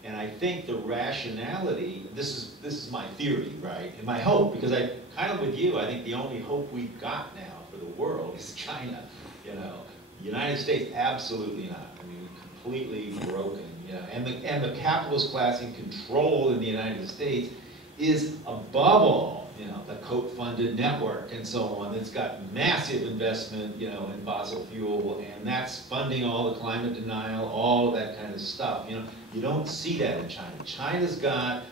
and I think the rationality, this is my theory, right, and my hope, because I kind of with you, I think the only hope we've got now for the world is China, you know. The United States, absolutely not. I mean, completely broken, you know, and the capitalist class in control in the United States is above all, you know, the Koch-funded network and so on. It's got massive investment, you know, in fossil fuel, and that's funding all the climate denial, all of that kind of stuff. You know, you don't see that in China. China's got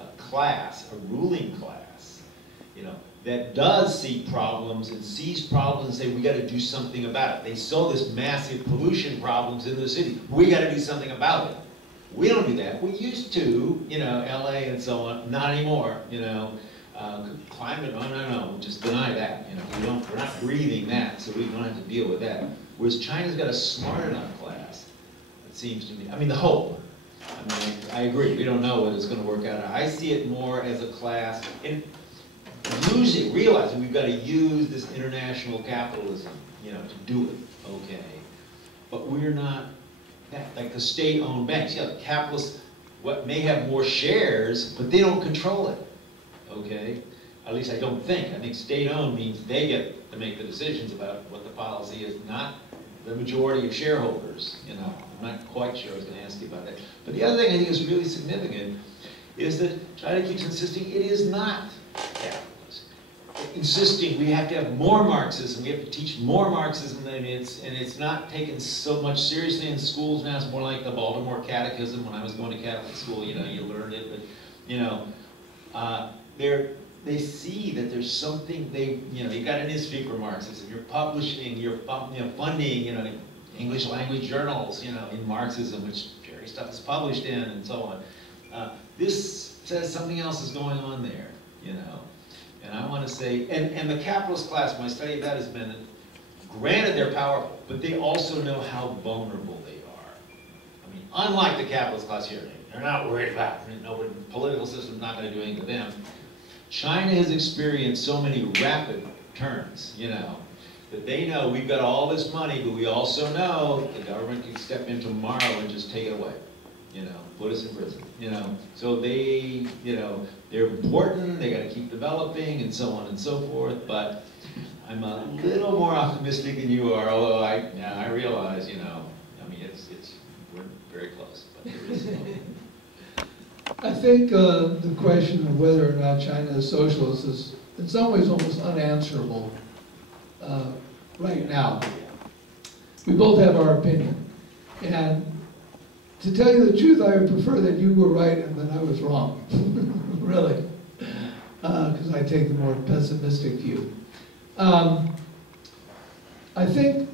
a class, a ruling class, you know, that does see problems and sees problems and say, we got to do something about it. They saw this massive pollution problems in the city. We got to do something about it. We don't do that. We used to, you know, LA and so on, not anymore, you know. Climate, no, just deny that, you know. We're not breathing that, so we don't have to deal with that. Whereas China's got a smart enough class, it seems to me. I mean, the hope. I mean, I agree, we don't know what it's going to work out. I see it more as a class, and realizing we've got to use this international capitalism, you know, to do it, okay. But we're not, like the state-owned banks, yeah, the capitalists may have more shares, but they don't control it. Okay, at least I don't think. I think state-owned means they get to make the decisions about what the policy is, not the majority of shareholders. You know, I'm not quite sure. I was going to ask you about that. But the other thing I think is really significant is that China keeps insisting it is not capitalist. Insisting we have to have more Marxism, we have to teach more Marxism, and it's not taken so much seriously in schools now. It's more like the Baltimore Catechism. When I was going to Catholic school, you know, you learned it, but you know. They see that there's something you've got an history for Marxism. You're publishing, you're funding, you know, English language journals, you know, in Marxism, which various stuff is published in, and so on. This says something else is going on there, you know. And I want to say, and the capitalist class, my study of that has been that, granted they're powerful, but they also know how vulnerable they are. I mean, unlike the capitalist class here, they're not worried about it. The political system's not going to do anything to them. China has experienced so many rapid turns, you know, that they know we've got all this money, but we also know the government can step in tomorrow and just take it away, you know, put us in prison, you know. So they, you know, they're important, they got to keep developing and so on and so forth, but I'm a little more optimistic than you are, although I realize, you know, I mean, we're very close, but there is I think the question of whether or not China is socialist is in some ways almost unanswerable right now. We both have our opinion. And to tell you the truth, I would prefer that you were right and that I was wrong, really, because I take the more pessimistic view. I think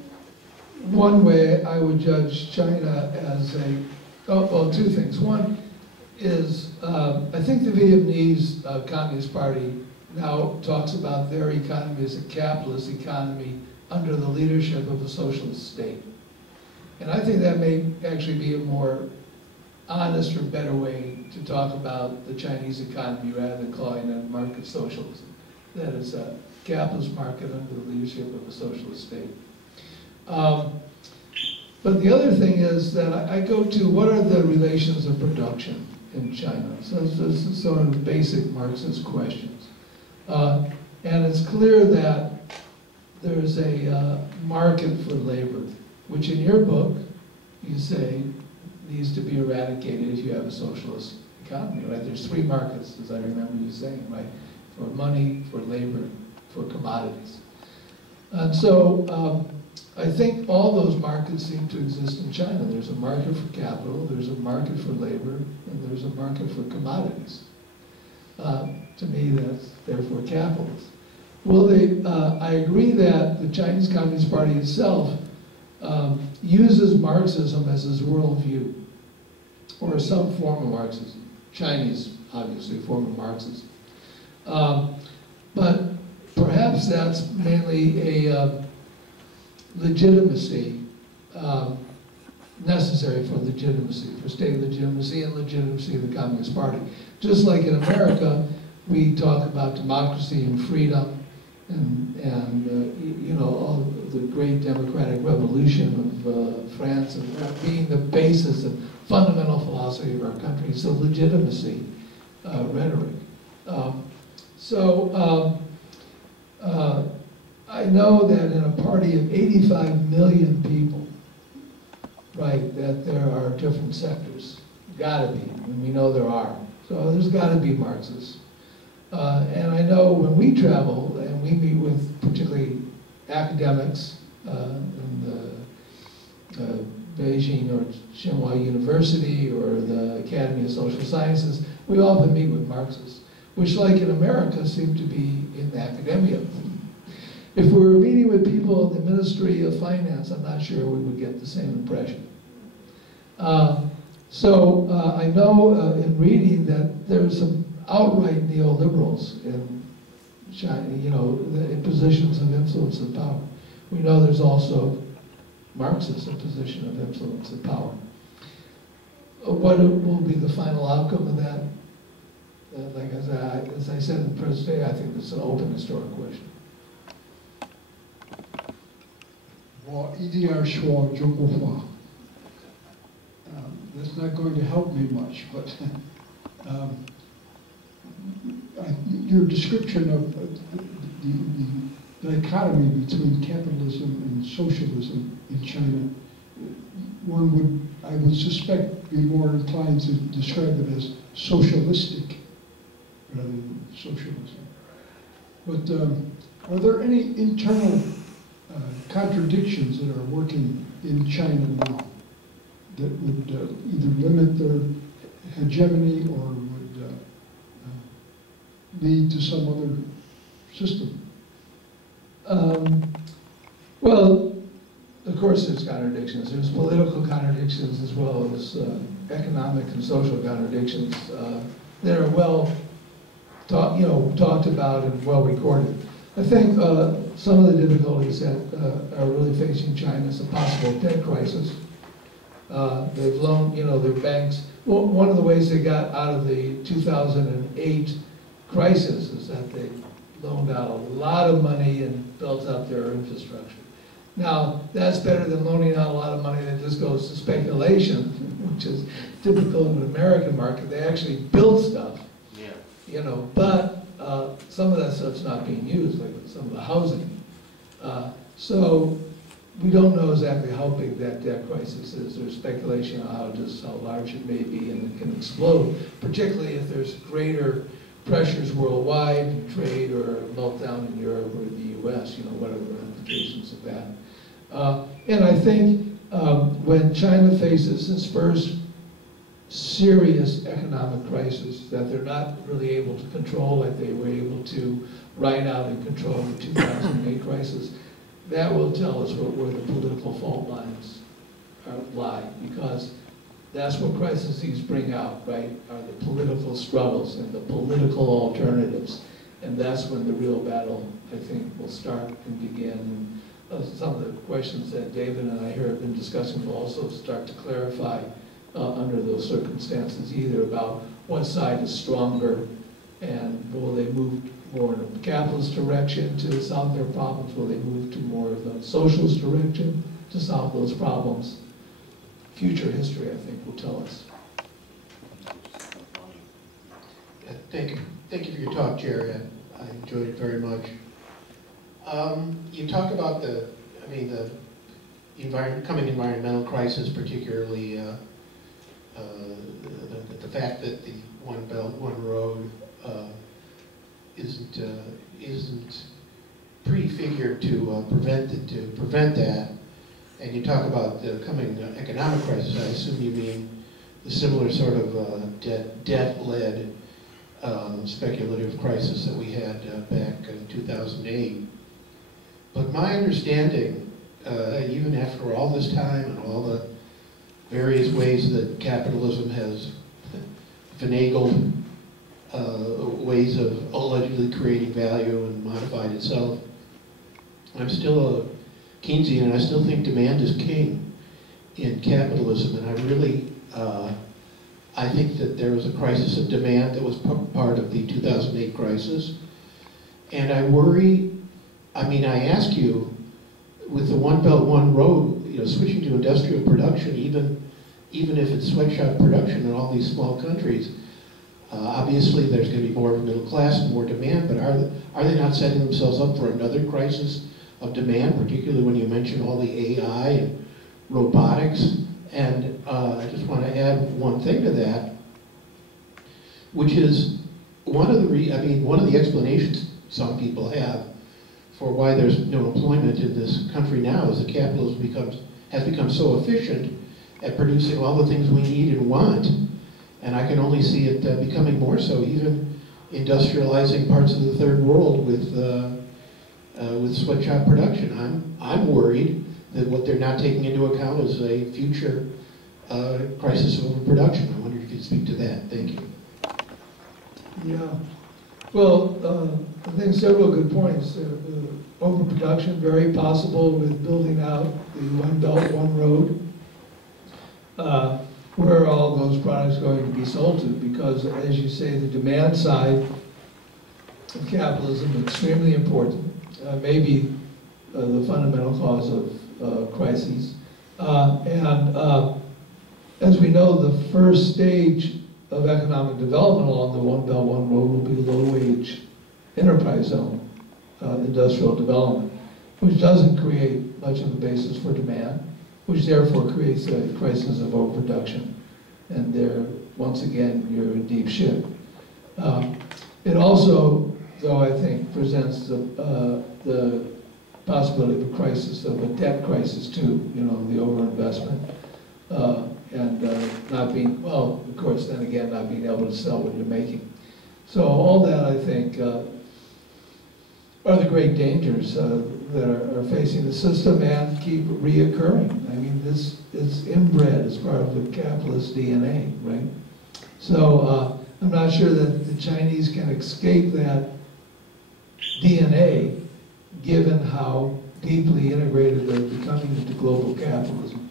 one way I would judge China as two things. One is, I think the Vietnamese Communist Party now talks about their economy as a capitalist economy under the leadership of a socialist state. And I think that may actually be a more honest or better way to talk about the Chinese economy rather than calling it market socialism. That is a capitalist market under the leadership of a socialist state. But the other thing is that I go to what are the relations of production in China? So this is sort of basic Marxist questions. And it's clear that there's a market for labor, which in your book, you say needs to be eradicated if you have a socialist economy, right? There's three markets, as I remember you saying, right? For money, for labor, for commodities. And so I think all those markets seem to exist in China. There's a market for capital, there's a market for labor, and there's a market for commodities. To me, that's therefore capitalist. Well, I agree that the Chinese Communist Party itself uses Marxism as its worldview, or some form of Marxism. Chinese, obviously, form of Marxism. But perhaps that's mainly a legitimacy necessary for legitimacy, for state legitimacy and legitimacy of the Communist Party. Just like in America, we talk about democracy and freedom and you know, all the great democratic revolution of France and that being the basis of fundamental philosophy of our country, so legitimacy rhetoric. I know that in a party of 85 million people, right, that there are different sectors. Gotta be, and we know there are. So there's gotta be Marxists. And I know when we travel and we meet with particularly academics in the Beijing or Tsinghua University or the Academy of Social Sciences, we often meet with Marxists, which like in America seem to be in academia. If we were meeting with people in the Ministry of Finance, I'm not sure we would get the same impression. I know in reading that there's some outright neoliberals in China, you know, in positions of influence and power. We know there's also Marxists in position of influence and power. What will be the final outcome of that? Like as I said in the presentation, I think it's an open historic question. 我一定要说中国话。That's not going to help me much, but your description of the dichotomy between capitalism and socialism in China, I would suspect, be more inclined to describe it as socialistic rather than socialism. But are there any internal contradictions that are working in China now that would either limit their hegemony or would lead to some other system? Well, of course there's contradictions. There's political contradictions as well as economic and social contradictions that are well talked about and well recorded. I think some of the difficulties that are really facing China is a possible debt crisis. They've loaned, their banks. Well, one of the ways they got out of the 2008 crisis is that they loaned out a lot of money and built up their infrastructure. Now, that's better than loaning out a lot of money that just goes to speculation, which is typical of an American market. They actually build stuff, but some of that stuff's not being used, like some of the housing. So we don't know exactly how big that debt crisis is. There's speculation on how large it may be, and it can explode, particularly if there's greater pressures worldwide, trade or meltdown in Europe or the US, what are the ramifications of that? And I think when China faces its first serious economic crisis that they're not really able to control like they were able to ride out and control the 2008 crisis, that will tell us where the political fault lines lie, because that's what crises bring out, right, are the political struggles and the political alternatives. And that's when the real battle, I think, will start and begin. And some of the questions that David and I here have been discussing will also start to clarify under those circumstances, either about what side is stronger and will they move more in a capitalist direction to solve their problems? Will they move to more of a socialist direction to solve those problems? Future history, I think, will tell us. Thank you for your talk, Jerry. I enjoyed it very much. You talk about the coming environmental crisis, particularly the fact that the One Belt, One Road isn't prefigured to prevent that. And you talk about the coming economic crisis. I assume you mean the similar sort of debt-led speculative crisis that we had back in 2008. But my understanding, even after all this time and all the various ways that capitalism has finagled ways of allegedly creating value and modified itself, I'm still a Keynesian, and I still think demand is king. in capitalism, and I think that there was a crisis of demand that was part of the 2008 crisis. And I worry, I ask you, with the One Belt, One Road, switching to industrial production, even if it's sweatshop production in all these small countries, obviously there's going to be more of a middle class and more demand, but are they not setting themselves up for another crisis of demand, particularly when you mention all the AI and robotics? And I just want to add one thing to that, which is one of the explanations some people have for why there's no employment in this country now is that capitalism has become so efficient at producing all the things we need and want, and I can only see it becoming more so, even industrializing parts of the third world with sweatshop production. I'm worried that what they're not taking into account is a future crisis of overproduction. I wonder if you could speak to that. Thank you. Yeah. Well, I think several good points. Overproduction, very possible with building out the One Belt, One Road. Where are all those products going to be sold to? Because, as you say, the demand side of capitalism is extremely important. Maybe the fundamental cause of crises. As we know, the first stage of economic development along the One Belt, One Road will be low-wage enterprise zone industrial development, which doesn't create much of a basis for demand, which therefore creates a crisis of overproduction. And there, once again, you're in deep shit. It also, though, I think, presents the possibility of a crisis, of a debt crisis too, the overinvestment. And not being, well, of course, then again, not being able to sell what you're making. So all that, I think, are the great dangers that are facing the system and keep reoccurring. I mean, this is inbred as part of the capitalist DNA, right? So I'm not sure that the Chinese can escape that DNA, given how deeply integrated they're becoming into global capitalism.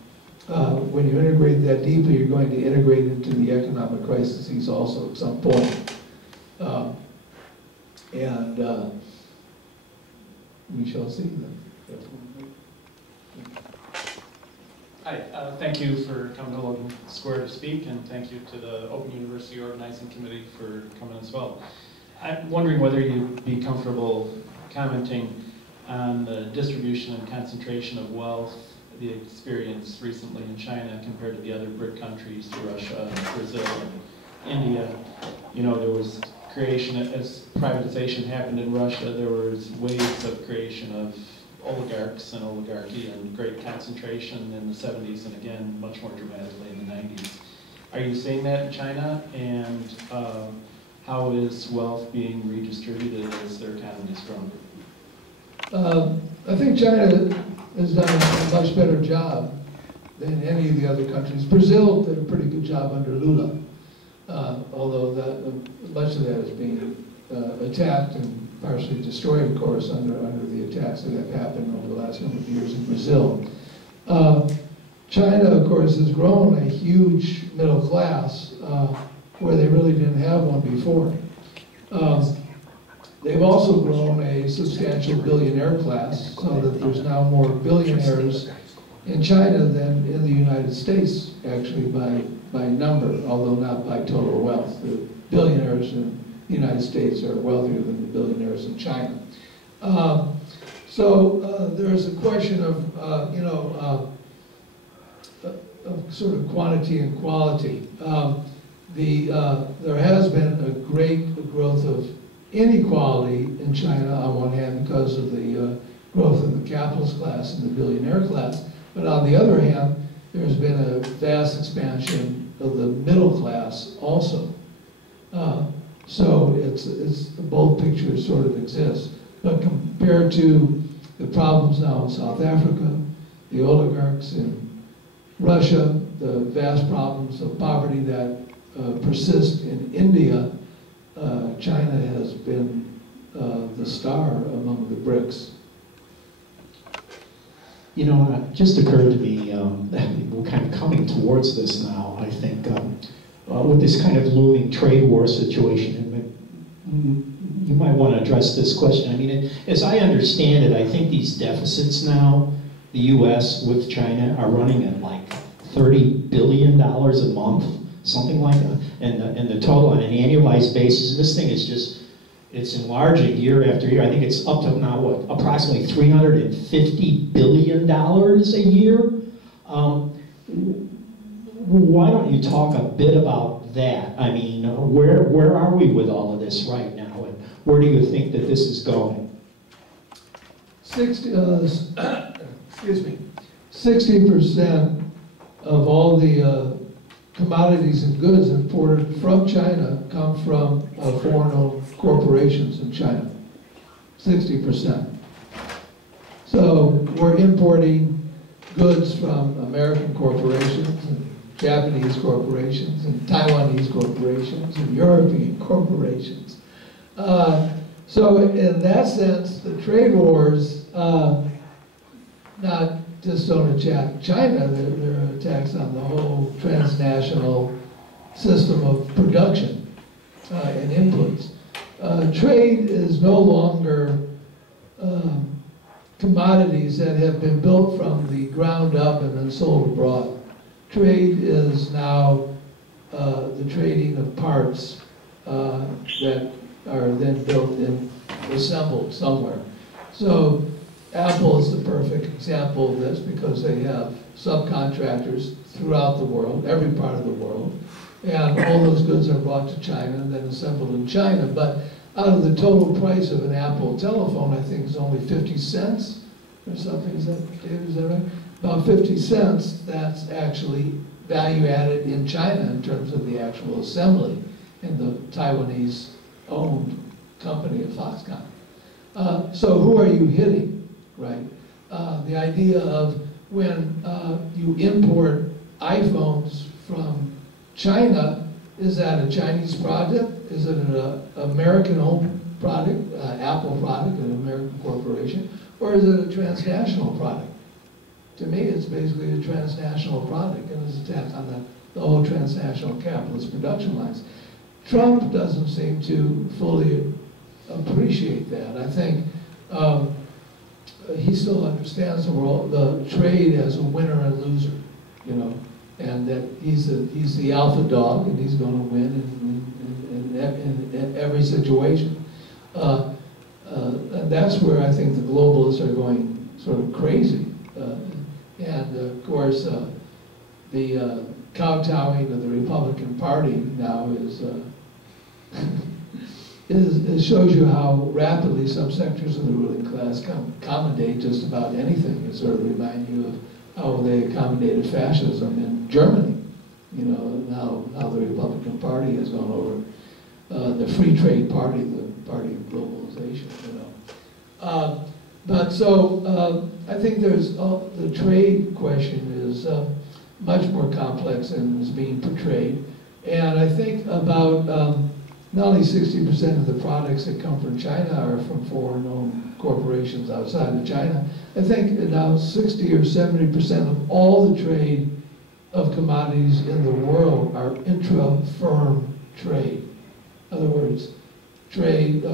When you integrate that deeply, you're going to integrate into the economic crises also at some point. We shall see them. Hi, thank you for coming to Logan Square to speak, and thank you to the Open University Organizing Committee for coming as well. I'm wondering whether you'd be comfortable commenting on the distribution and concentration of wealth, the experience recently in China compared to the other BRIC countries, Russia, Brazil, and India. There was creation, as privatization happened in Russia, there was waves of creation of oligarchs and oligarchy and great concentration in the 70s and again, much more dramatically in the 90s. Are you seeing that in China? And how is wealth being redistributed as their economy is growing? I think China has done a much better job than any of the other countries. Brazil did a pretty good job under Lula, although much of that is being attacked and partially destroyed, of course, under the attacks that have happened over the last number of years in Brazil. China, of course, has grown a huge middle class where they really didn't have one before. They've also grown a substantial billionaire class, so that there's now more billionaires in China than in the United States, actually, by number, although not by total wealth. The billionaires in the United States are wealthier than the billionaires in China. So there's a question of, of sort of quantity and quality. There has been a great growth of inequality in China on one hand because of the growth of the capitalist class and the billionaire class, but on the other hand, there's been a vast expansion of the middle class also. So it's both pictures sort of exist. But compared to the problems now in South Africa, the oligarchs in Russia, the vast problems of poverty that persist in India, China has been the star among the BRICS. You know, it just occurred to me, we're kind of coming towards this now, I think, with this kind of looming trade war situation. And you might want to address this question. I mean, as I understand it, I think these deficits now, the U.S. with China, are running at like $30 billion a month, something like that. And the total on an annualized basis, and this thing is just, it's enlarging year after year. I think it's up to now, what, approximately $350 billion a year? Why don't you talk a bit about that? I mean, where are we with all of this right now? And where do you think that this is going? 60% of all the commodities and goods imported from China come from foreign-owned corporations in China. 60%. So we're importing goods from American corporations and Japanese corporations and Taiwanese corporations and European corporations. So in that sense, the trade wars not just don't attack China, they're attacks on the whole transnational system of production and inputs. Trade is no longer commodities that have been built from the ground up and then sold abroad. Trade is now the trading of parts that are then built and assembled somewhere. So Apple is the perfect example of this because they have subcontractors throughout the world, every part of the world, and all those goods are brought to China and then assembled in China. But out of the total price of an Apple telephone, I think is only 50 cents or something. Is that, Dave, is that right? About 50 cents, that's actually value added in China in terms of the actual assembly in the Taiwanese-owned company of Foxconn. So who are you hitting? Right. The idea of when you import iPhones from China, is that a Chinese product? Is it an American-owned product, Apple product, an American corporation? Or is it a transnational product? To me, it's basically a transnational product and it's attacked on the whole transnational capitalist production lines. Trump doesn't seem to fully appreciate that. I think he still understands the world, the trade as a winner and loser, you know, and that he's the alpha dog and he's going to win in every situation. And that's where I think the globalists are going sort of crazy. And of course, the kowtowing of the Republican Party now it shows you how rapidly some sectors of the ruling class accommodate just about anything. It sort of reminds you of how they accommodated fascism in Germany. You know, how the Republican Party has gone over the free trade party, the party of globalization, you know. But so I think there's the trade question is much more complex than is being portrayed. And I think about not only 60% of the products that come from China are from foreign-owned corporations outside of China. I think now 60 or 70% of all the trade of commodities in the world are intra-firm trade. In other words, trade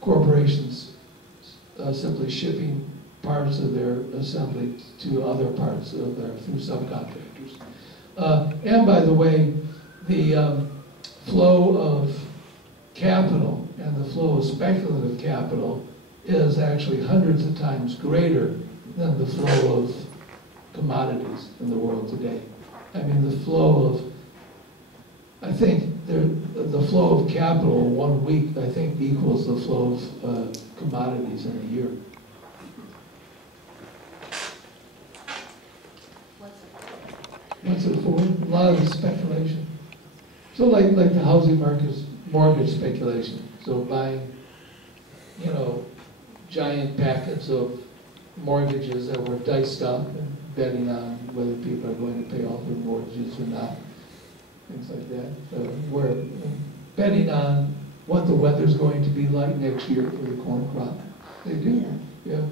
corporations simply shipping parts of their assembly to other parts of their through subcontractors. And by the way, the flow of capital and the flow of speculative capital is actually hundreds of times greater than the flow of commodities in the world today. I mean, the flow of, I think the flow of capital 1 week, I think, equals the flow of commodities in a year. What's it for? A lot of speculation. So like the housing market's mortgage speculation. So buying, you know, giant packets of mortgages that were diced up and betting on whether people are going to pay off their mortgages or not. Things like that. We're betting on what the weather's going to be like next year for the corn crop. They do, yeah.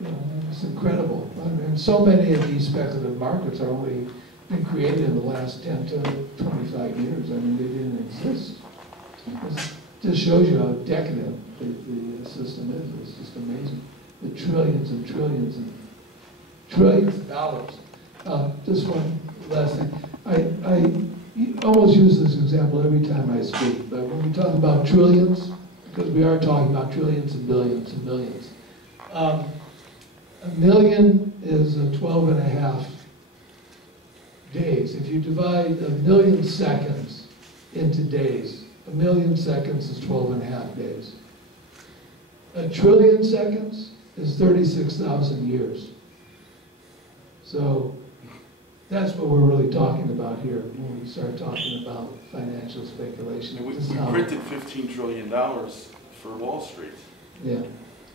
You know, it's incredible. I mean, so many of these speculative markets are only been created in the last 10 to 25 years. I mean, they didn't exist. It just shows you how decadent the system is. It's just amazing. The trillions and trillions and trillions of dollars. Just one last thing. I almost use this example every time I speak, but when we talk about trillions, because we are talking about trillions and billions and millions, a million is 12 and a half days. If you divide a million seconds into days, a million seconds is 12 and a half days. A trillion seconds is 36,000 years. So that's what we're really talking about here when we start talking about financial speculation. We This is how- printed $15 trillion for Wall Street. Yeah.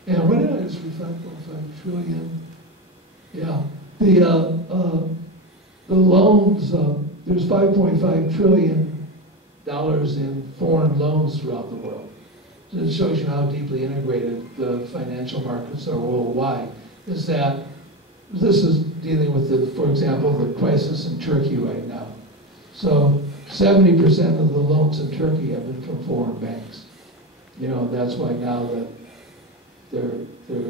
And what did I just refer to? 5 trillion? Yeah. The loans, there's $5.5 trillion in foreign loans throughout the world. So it shows you how deeply integrated the financial markets are worldwide. Is that this is dealing with, for example, the crisis in Turkey right now. So 70% of the loans in Turkey have been from foreign banks. You know, that's why now that they're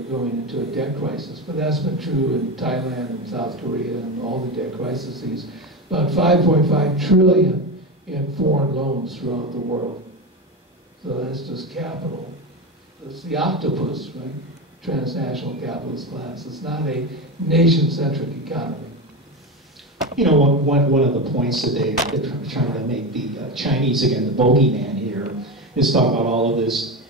going into a debt crisis. But that's been true in Thailand and South Korea and all the debt crises. About 5.5 trillion in foreign loans throughout the world. So that's just capital. It's the octopus, right? Transnational capitalist class. It's not a nation-centric economy. You know, one of the points that they're trying to make the Chinese, again, the bogeyman here, is talk about all of this,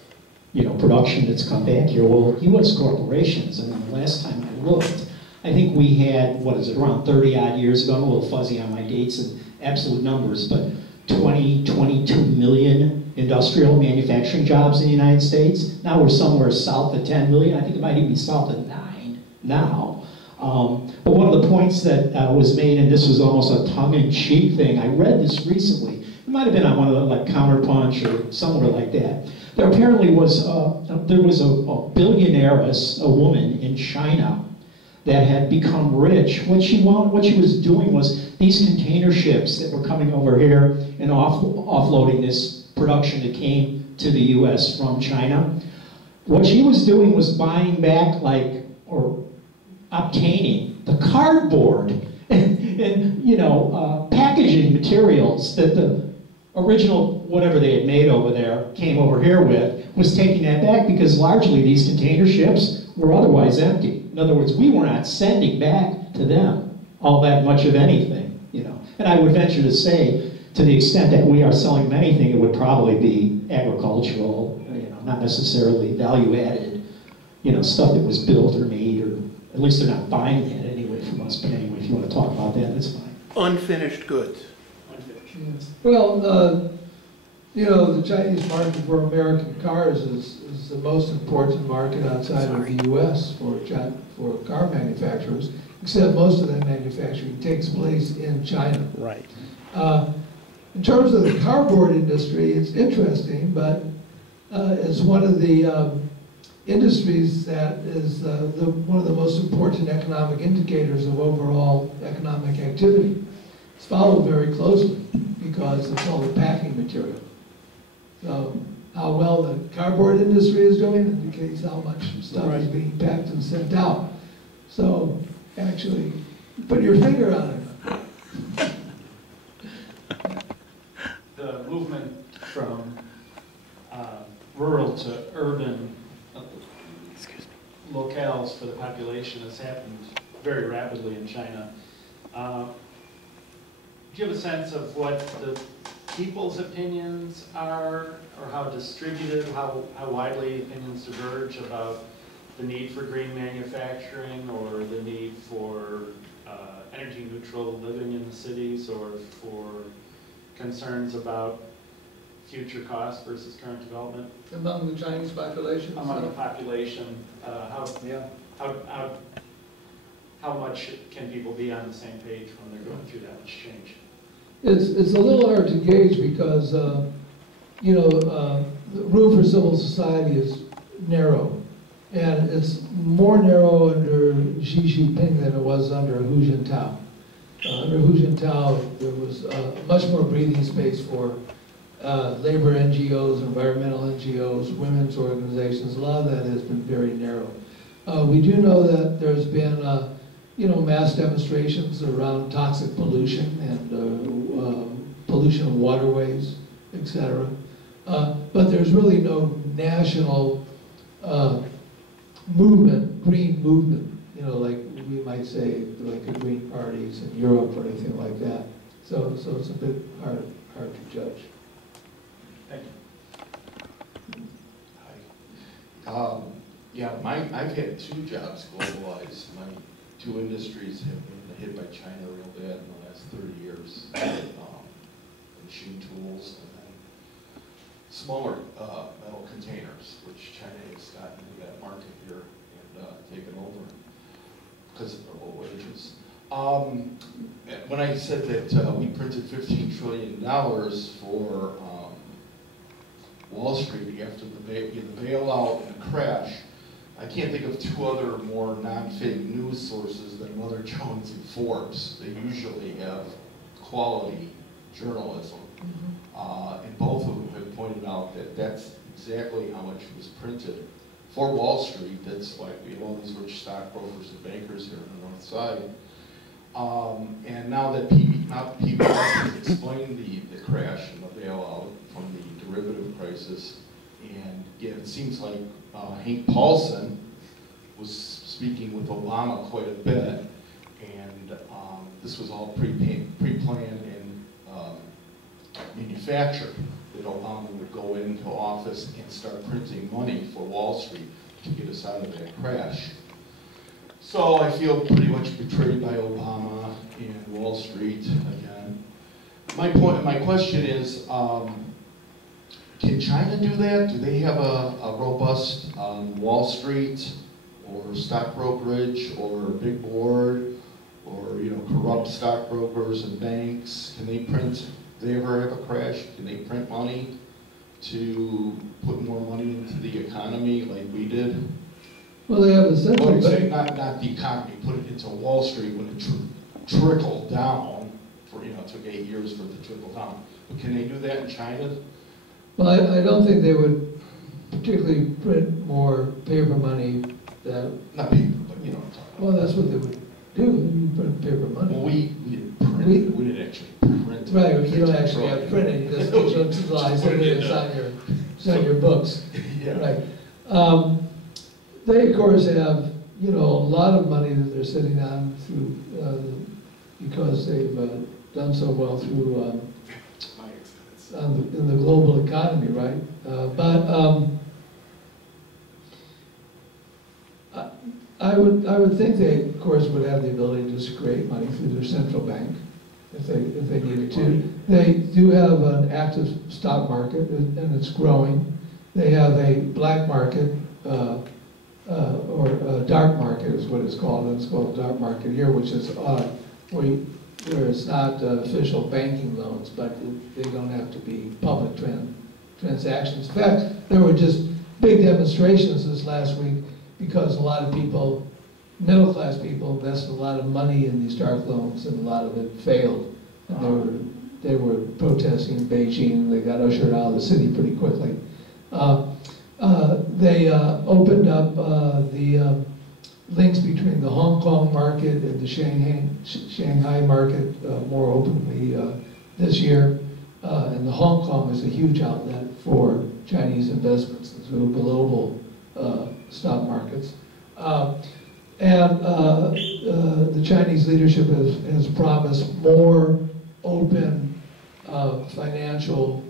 you know, production that's come back here. Well, U.S. corporations, I mean, the last time I looked, I think we had, what is it, around 30 odd years ago, I'm a little fuzzy on my dates and absolute numbers, but 22 million industrial manufacturing jobs in the United States. Now we're somewhere south of 10 million. I think it might even be south of 9 now. But one of the points that was made, and this was almost a tongue-in-cheek thing, I read this recently. It might have been on one of the, like, Counterpunch or somewhere like that. There apparently was there was a billionairess, a woman in China, that had become rich. What she was doing was these container ships that were coming over here and offloading this production that came to the U.S. from China. What she was doing was buying back, like, or obtaining the cardboard and you know, packaging materials that the original whatever they had made over there came over here with, was taking that back because largely these container ships were otherwise empty. In other words, we were not sending back to them all that much of anything, you know. And I would venture to say, to the extent that we are selling them anything, it would probably be agricultural, you know, not necessarily value-added, you know, stuff that was built or made, or at least they're not buying that anyway from us. But anyway, if you want to talk about that, that's fine. Unfinished goods. Yes. Well, you know, the Chinese market for American cars is the most important market outside of the U.S. for car manufacturers, except most of that manufacturing takes place in China. Right. In terms of the cardboard industry, it's interesting, but it's one of the industries that is one of the most important economic indicators of overall economic activity. It's followed very closely because it's all the packing material. So how well the cardboard industry is doing indicates how much stuff is being packed and sent out. So actually, put your finger on it. The movement from rural to urban locales for the population has happened very rapidly in China. Do you have a sense of what the people's opinions are, or how distributed, how widely opinions diverge about the need for green manufacturing, or the need for energy neutral living in the cities, or for concerns about future costs versus current development? Among the Chinese population? Among the population, how much can people be on the same page when they're going through that much change? It's a little hard to gauge because, you know, the room for civil society is narrow. And it's more narrow under Xi Jinping than it was under Hu Jintao. Under Hu Jintao, there was much more breathing space for labor NGOs, environmental NGOs, women's organizations. A lot of that has been very narrow. We do know that there's been, mass demonstrations around toxic pollution and pollution of waterways, etc. But there's really no national movement, green movement, like we might say, like the Green parties in Europe or anything like that. So it's a bit hard to judge. Thank you. Hi. I've had 2 jobs globalized. My 2 industries have been hit by China real bad in the last 30 years. Machine tools and then smaller metal containers, which China has gotten into that market here and taken over because of their low wages. When I said that we printed $15 trillion for Wall Street after the bailout and the crash, I can't think of 2 other more non-fake news sources than Mother Jones and Forbes. They usually have quality journalism. And both of them have pointed out that that's exactly how much was printed for Wall Street. That's why we have all these rich stockbrokers and bankers here on the north side. And now that PBS has explained the crash and the bailout from the derivative crisis, and yeah, it seems like Hank Paulson was speaking with Obama quite a bit, and this was all pre-planned and manufactured, that Obama would go into office and start printing money for Wall Street to get us out of that crash. So I feel pretty much betrayed by Obama and Wall Street again. My question is, can China do that? Do they have a robust Wall Street or stock brokerage or big board or corrupt stockbrokers and banks? Can they print? Do they ever have a crash? Can they print money to put more money into the economy like we did? Well, they have a central bank. Not the economy, put it into Wall Street when it trickled down. It took 8 years for it to trickle down. But can they do that in China? Well, I don't think they would particularly print more paper money. Not paper, but Well, that's what they would do. You print paper money. Well, we didn't print it. We didn't actually print it. Right, you don't actually have printing. You just utilize it. It's on your books. Yeah. Right. They, of course, have a lot of money that they're sitting on through because they've done so well through in the global economy, right? I would think they, of course, would have the ability to just create money through their central bank if they needed to. They do have an active stock market, and it's growing. They have a black market, or a dark market is what it's called. And it's called a dark market here, which is where it's not official banking loans, but they don't have to be public transactions. In fact, there were just big demonstrations this last week because a lot of people, middle-class people, invested a lot of money in these dark loans, and a lot of it failed. And they were protesting in Beijing, and they got ushered out of the city pretty quickly. They opened up the links between the Hong Kong market and the Shanghai market more openly this year. And the Hong Kong is a huge outlet for Chinese investments into global stock markets. The Chinese leadership has promised more open financial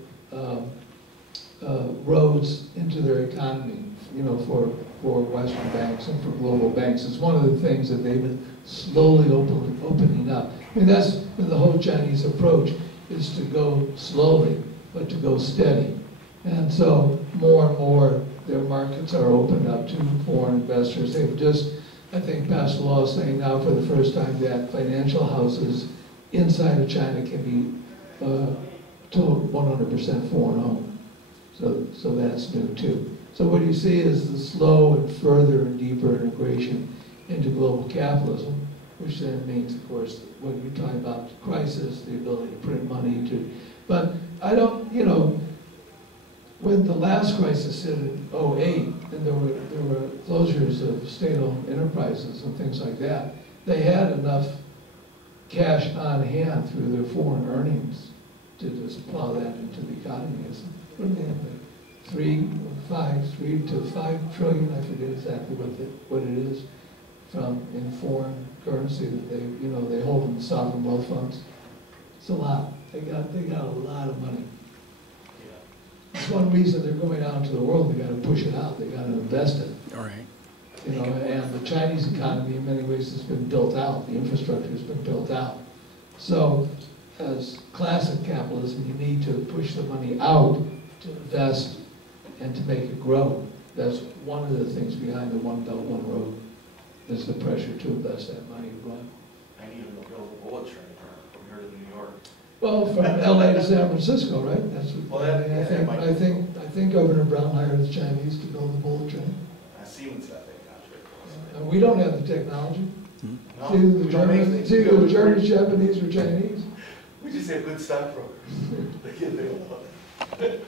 roads into their economy, for Western banks and for global banks. It's one of the things that they've been slowly opening up. I mean, that's the whole Chinese approach, is to go slowly, but to go steady. And so more and more their markets are opened up to foreign investors. They've just, I think, passed a law saying now for the first time that financial houses inside of China can be told 100% foreign owned. So that's new too. So what you see is the slow and further and deeper integration into global capitalism, which then means, of course, when you're talking about crisis, the ability to print money to, but I don't, you know, when the last crisis hit in '08, and there were closures of state-owned enterprises and things like that, they had enough cash on hand through their foreign earnings to just plow that into the economy. What do they have, like 3 to 5 trillion, I forget exactly what it is, from in foreign currency that they hold in sovereign wealth funds. It's a lot. They got a lot of money. That's one reason they're going out into the world. They got to push it out. They got to invest it. All right. You know, and the Chinese economy in many ways has been built out. The infrastructure has been built out. So, as classic capitalism, you need to push the money out to invest and to make it grow. That's one of the things behind the One Belt, One Road. Is the pressure to invest that money abroad. I need to build a bullet train from here to New York. Well, from LA to San Francisco, right? That's what, Well, I think Governor Brown hired the Chinese to build the bullet train. Siemens that thing contract. And we don't have the technology. No, It's either the we don't make Germans, things. it's either the Germans, Japanese, or Chinese. We just have good stockbrokers. They get there.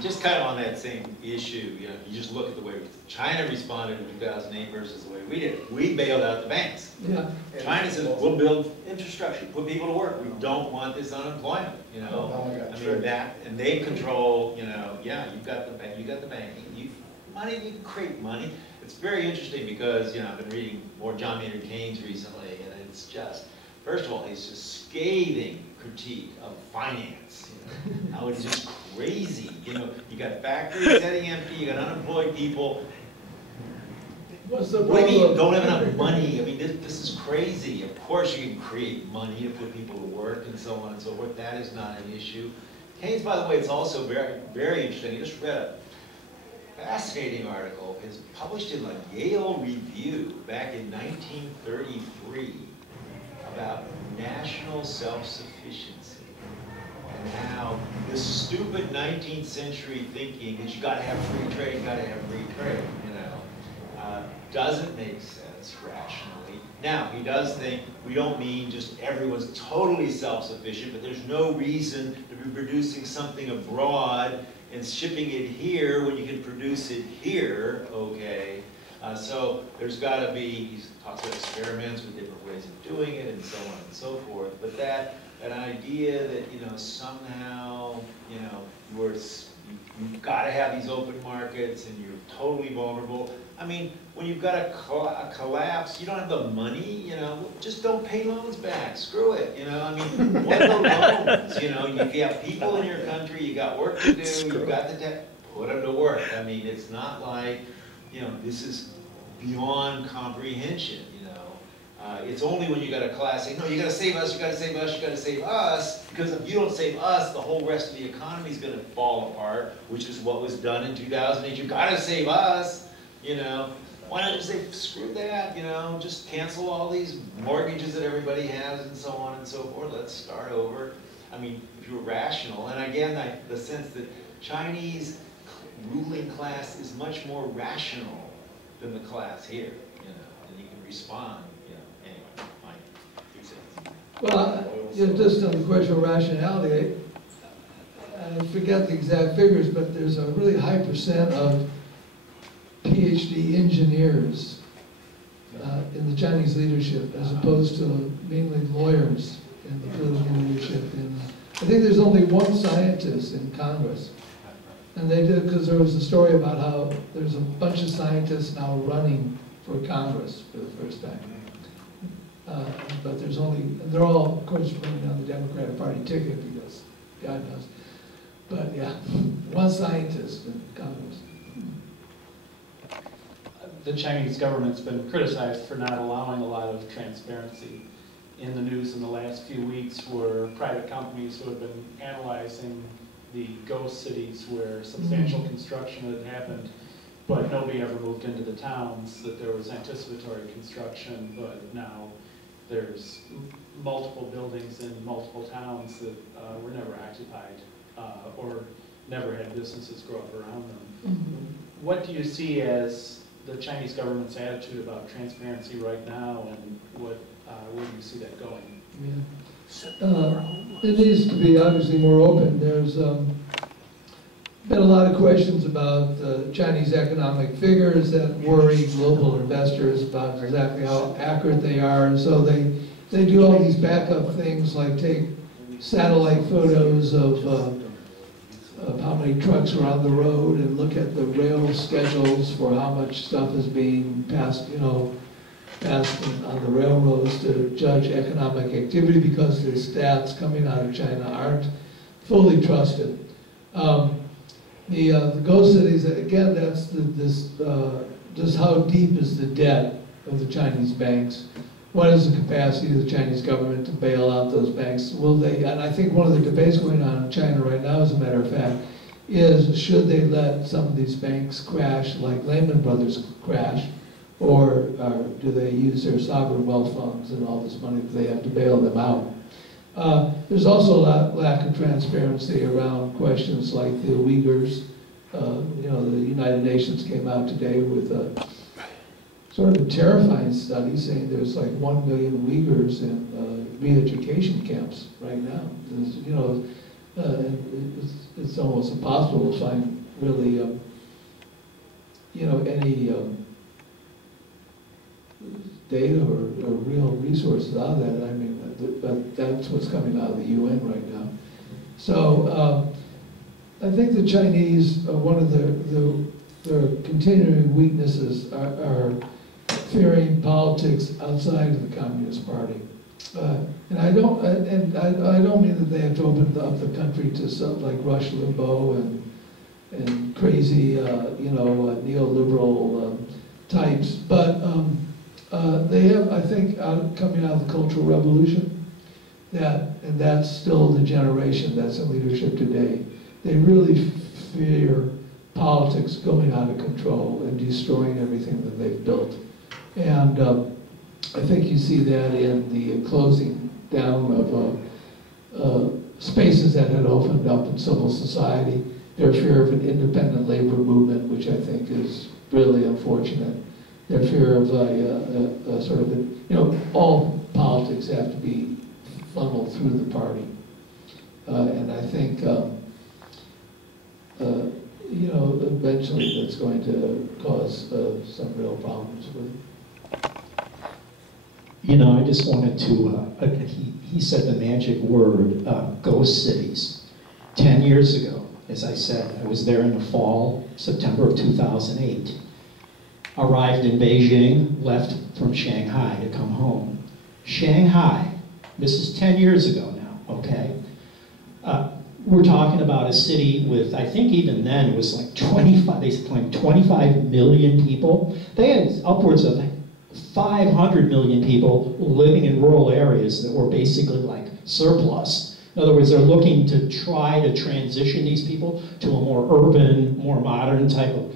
Just kind of on that same issue, you know, you just look at the way China responded in 2008 versus the way we did. We bailed out the banks. Yeah. China says, we'll build infrastructure, put people to work. We don't want this unemployment, you know? Oh, I mean, that, and they control, you know, yeah, you've got the bank, you got the banking, you can create money. It's very interesting because, you know, I've been reading more John Maynard Keynes recently, and it's just, first of all, he's just scathing critique of finance, you know, how it's just crazy. You know, you got factories getting empty, you got unemployed people. What's the What do you mean, problem? don't have enough money? I mean, this is crazy. Of course you can create money to put people to work and so on and so forth. That is not an issue. Keynes, by the way, it's also very, very interesting. I just read a fascinating article. It's published in the Yale Review back in 1933 about national self-sufficiency and how this stupid 19th century thinking that you got to have free trade, you know, doesn't make sense rationally. Now, he does think we don't mean just everyone's totally self-sufficient, but there's no reason to be producing something abroad and shipping it here when you can produce it here, okay? So there's got to be, he talks about experiments with different ways of doing it and so on and so forth, but that idea that, you know, somehow, you know, you've got to have these open markets and you're totally vulnerable. I mean, when you've got a collapse, you don't have the money, you know, just don't pay loans back, screw it, you know, I mean, what are the loans, you know, if you have people in your country, you got work to do, you've got the debt, put them to work. I mean, it's not like, you know, this is beyond comprehension, you know. It's only when you got a class saying, no, you got to save us, you got to save us, you got to save us, because if you don't save us, the whole rest of the economy is going to fall apart, which is what was done in 2008. You got to save us, you know. Why not just say, screw that, you know, just cancel all these mortgages that everybody has and so on and so forth. Let's start over. I mean, if you're rational, and again, the sense that Chinese ruling class is much more rational than the class here, you know, and you can respond, you know, anyway, my 2 cents. Well, just on the question of rationality, I forget the exact figures, but there's a really high percent of PhD engineers in the Chinese leadership, as opposed to mainly lawyers in the political leadership. I think there's only one scientist in Congress. And they did, because there was a story about how there's a bunch of scientists now running for Congress for the first time. But there's only, and they're all, of course, running on the Democratic Party ticket because God knows. But yeah, one scientist in Congress. The Chinese government's been criticized for not allowing a lot of transparency. In the news in the last few weeks were private companies who have been analyzing the ghost cities where substantial construction had happened, but nobody ever moved into the towns, that there was anticipatory construction, but now there's multiple buildings in multiple towns that were never occupied or never had businesses grow up around them. what do you see as the Chinese government's attitude about transparency right now, and where do you see that going? It needs to be obviously more open. There's been a lot of questions about Chinese economic figures that worry global investors about exactly how accurate they are, and so they do all these backup things like take satellite photos of how many trucks are on the road and look at the rail schedules for how much stuff is being passed on the railroads to judge economic activity, because the stats coming out of China aren't fully trusted. The ghost cities, again, that's just how deep is the debt of the Chinese banks? What is the capacity of the Chinese government to bail out those banks? Will they, and I think one of the debates going on in China right now, as a matter of fact, is should they let some of these banks crash like Lehman Brothers crash, or do they use their sovereign wealth funds and all this money that they have to bail them out? There's also a lack of transparency around questions like the Uyghurs. The United Nations came out today with a sort of a terrifying study saying there's like 1 million Uyghurs in re-education camps right now. It's almost impossible to find really, any data or real resources out of that. I mean, but that's what's coming out of the UN right now. So I think the Chinese, one of their continuing weaknesses are fearing politics outside of the Communist Party. And I don't mean that they have to open up the country to something like Rush Limbaugh and crazy, neoliberal types, but they have, I think, coming out of the Cultural Revolution, and that's still the generation that's in leadership today. They really fear politics going out of control and destroying everything that they've built. And I think you see that in the closing down of spaces that had opened up in civil society. Their fear of an independent labor movement, which I think is really unfortunate. Their fear of a sort of, all politics have to be funneled through the party. And I think, eventually that's going to cause some real problems with it. I just wanted to, he said the magic word, ghost cities. 10 years ago, as I said, I was there in the fall, September of 2008. Arrived in Beijing, left from Shanghai to come home. Shanghai, this is 10 years ago now, okay? We're talking about a city with, I think even then it was like 25 million people. They had upwards of 500 million people living in rural areas that were basically like surplus. In other words, they're looking to try to transition these people to a more urban, more modern type of,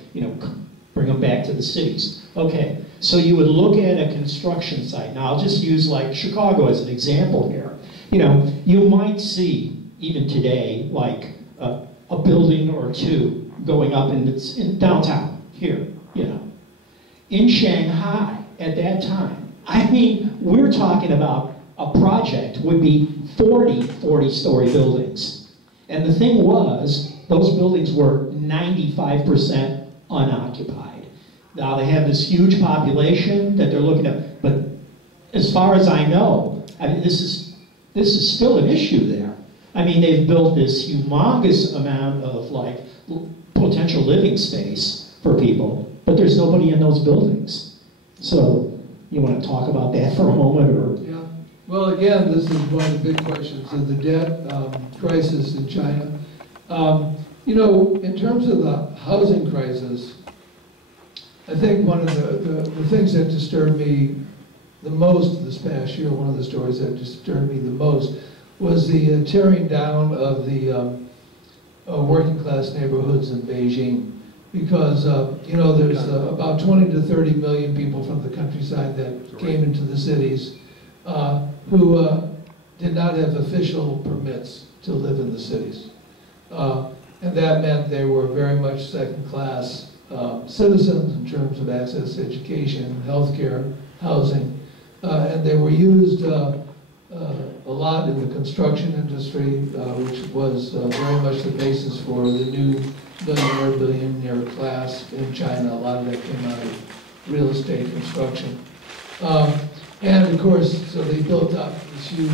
bring them back to the cities. Okay, so you would look at a construction site. Now I'll just use like Chicago as an example here. You might see, even today, like a building or two going up in downtown here, In Shanghai at that time, I mean, we're talking about a project would be 40-story buildings. And the thing was, those buildings were 95% unoccupied. Now they have this huge population that they're looking at, but as far as I know, I mean, this is still an issue there. I mean, they've built this humongous amount of like potential living space for people, but there's nobody in those buildings. So you want to talk about that for a moment, or? Yeah. Well, again, this is one of the big questions of the debt crisis in China. In terms of the housing crisis, I think one of the things that disturbed me the most this past year, one of the stories that disturbed me the most, was the tearing down of the working class neighborhoods in Beijing. Because, there's about 20 to 30 million people from the countryside that came into the cities who did not have official permits to live in the cities. And that meant they were very much second class citizens in terms of access to education, healthcare, housing, and they were used a lot in the construction industry, which was very much the basis for the new millionaire, billionaire class in China. A lot of that came out of real estate construction. And of course, so they built up these huge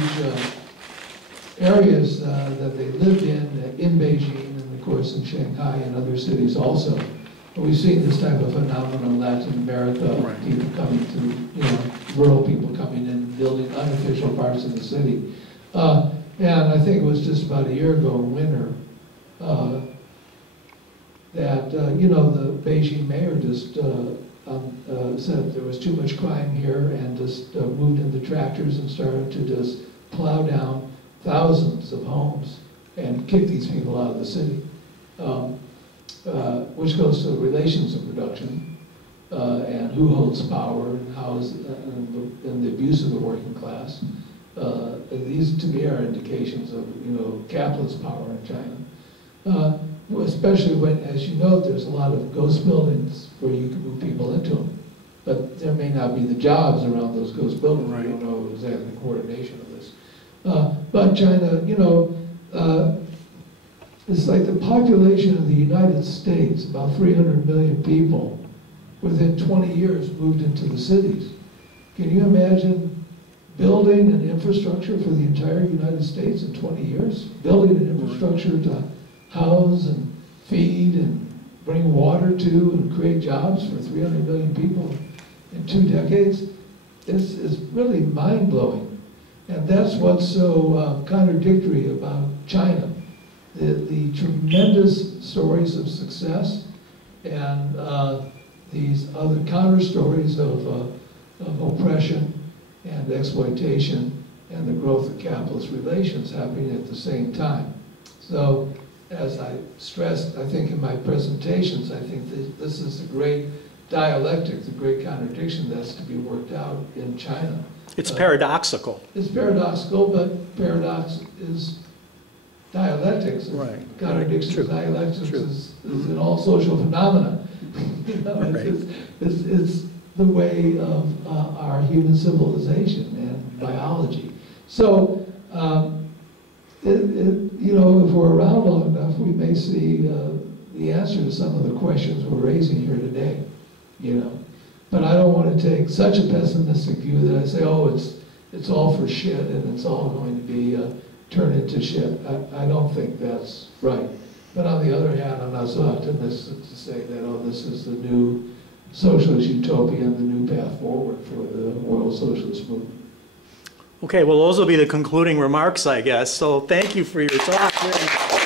areas that they lived in Beijing, and of course in Shanghai and other cities also. But we've seen this type of phenomenon in Latin America, Right. people coming to, rural people coming in, building unofficial parts of the city. And I think it was just about a year ago, winter, that, the Beijing mayor just said there was too much crime here and just moved into tractors and started to just plow down thousands of homes and kick these people out of the city, which goes to the relations of production and who holds power and how is and the abuse of the working class. These to me are indications of capitalist power in China. Especially when, as you know, there's a lot of ghost buildings where you can move people into them. But there may not be the jobs around those ghost buildings. Right. We don't know exactly the coordination of this. But China, it's like the population of the United States, about 300 million people, within 20 years moved into the cities. Can you imagine building an infrastructure for the entire United States in 20 years? Building an infrastructure to house and feed and bring water to and create jobs for 300 million people in 2 decades is really mind-blowing. And that's what's so contradictory about China. The tremendous stories of success and these other counter stories of oppression and exploitation and the growth of capitalist relations happening at the same time. So, as I stressed, I think in my presentations, I think this is the great dialectic, the great contradiction that's to be worked out in China. It's paradoxical. It's paradoxical, but paradox is dialectics. Right. Contradictions, True. dialectics True. is in all social phenomena. It's the way of our human civilization and biology. So, if we're around long enough, we may see the answer to some of the questions we're raising here today. But I don't want to take such a pessimistic view that I say, oh, it's all for shit and it's all going to be turned into shit. I don't think that's right. But on the other hand, I'm not so optimistic to say that, oh, this is the new socialist utopia and the new path forward for the world socialist movement. Okay, well, those will be the concluding remarks, I guess. So thank you for your talk.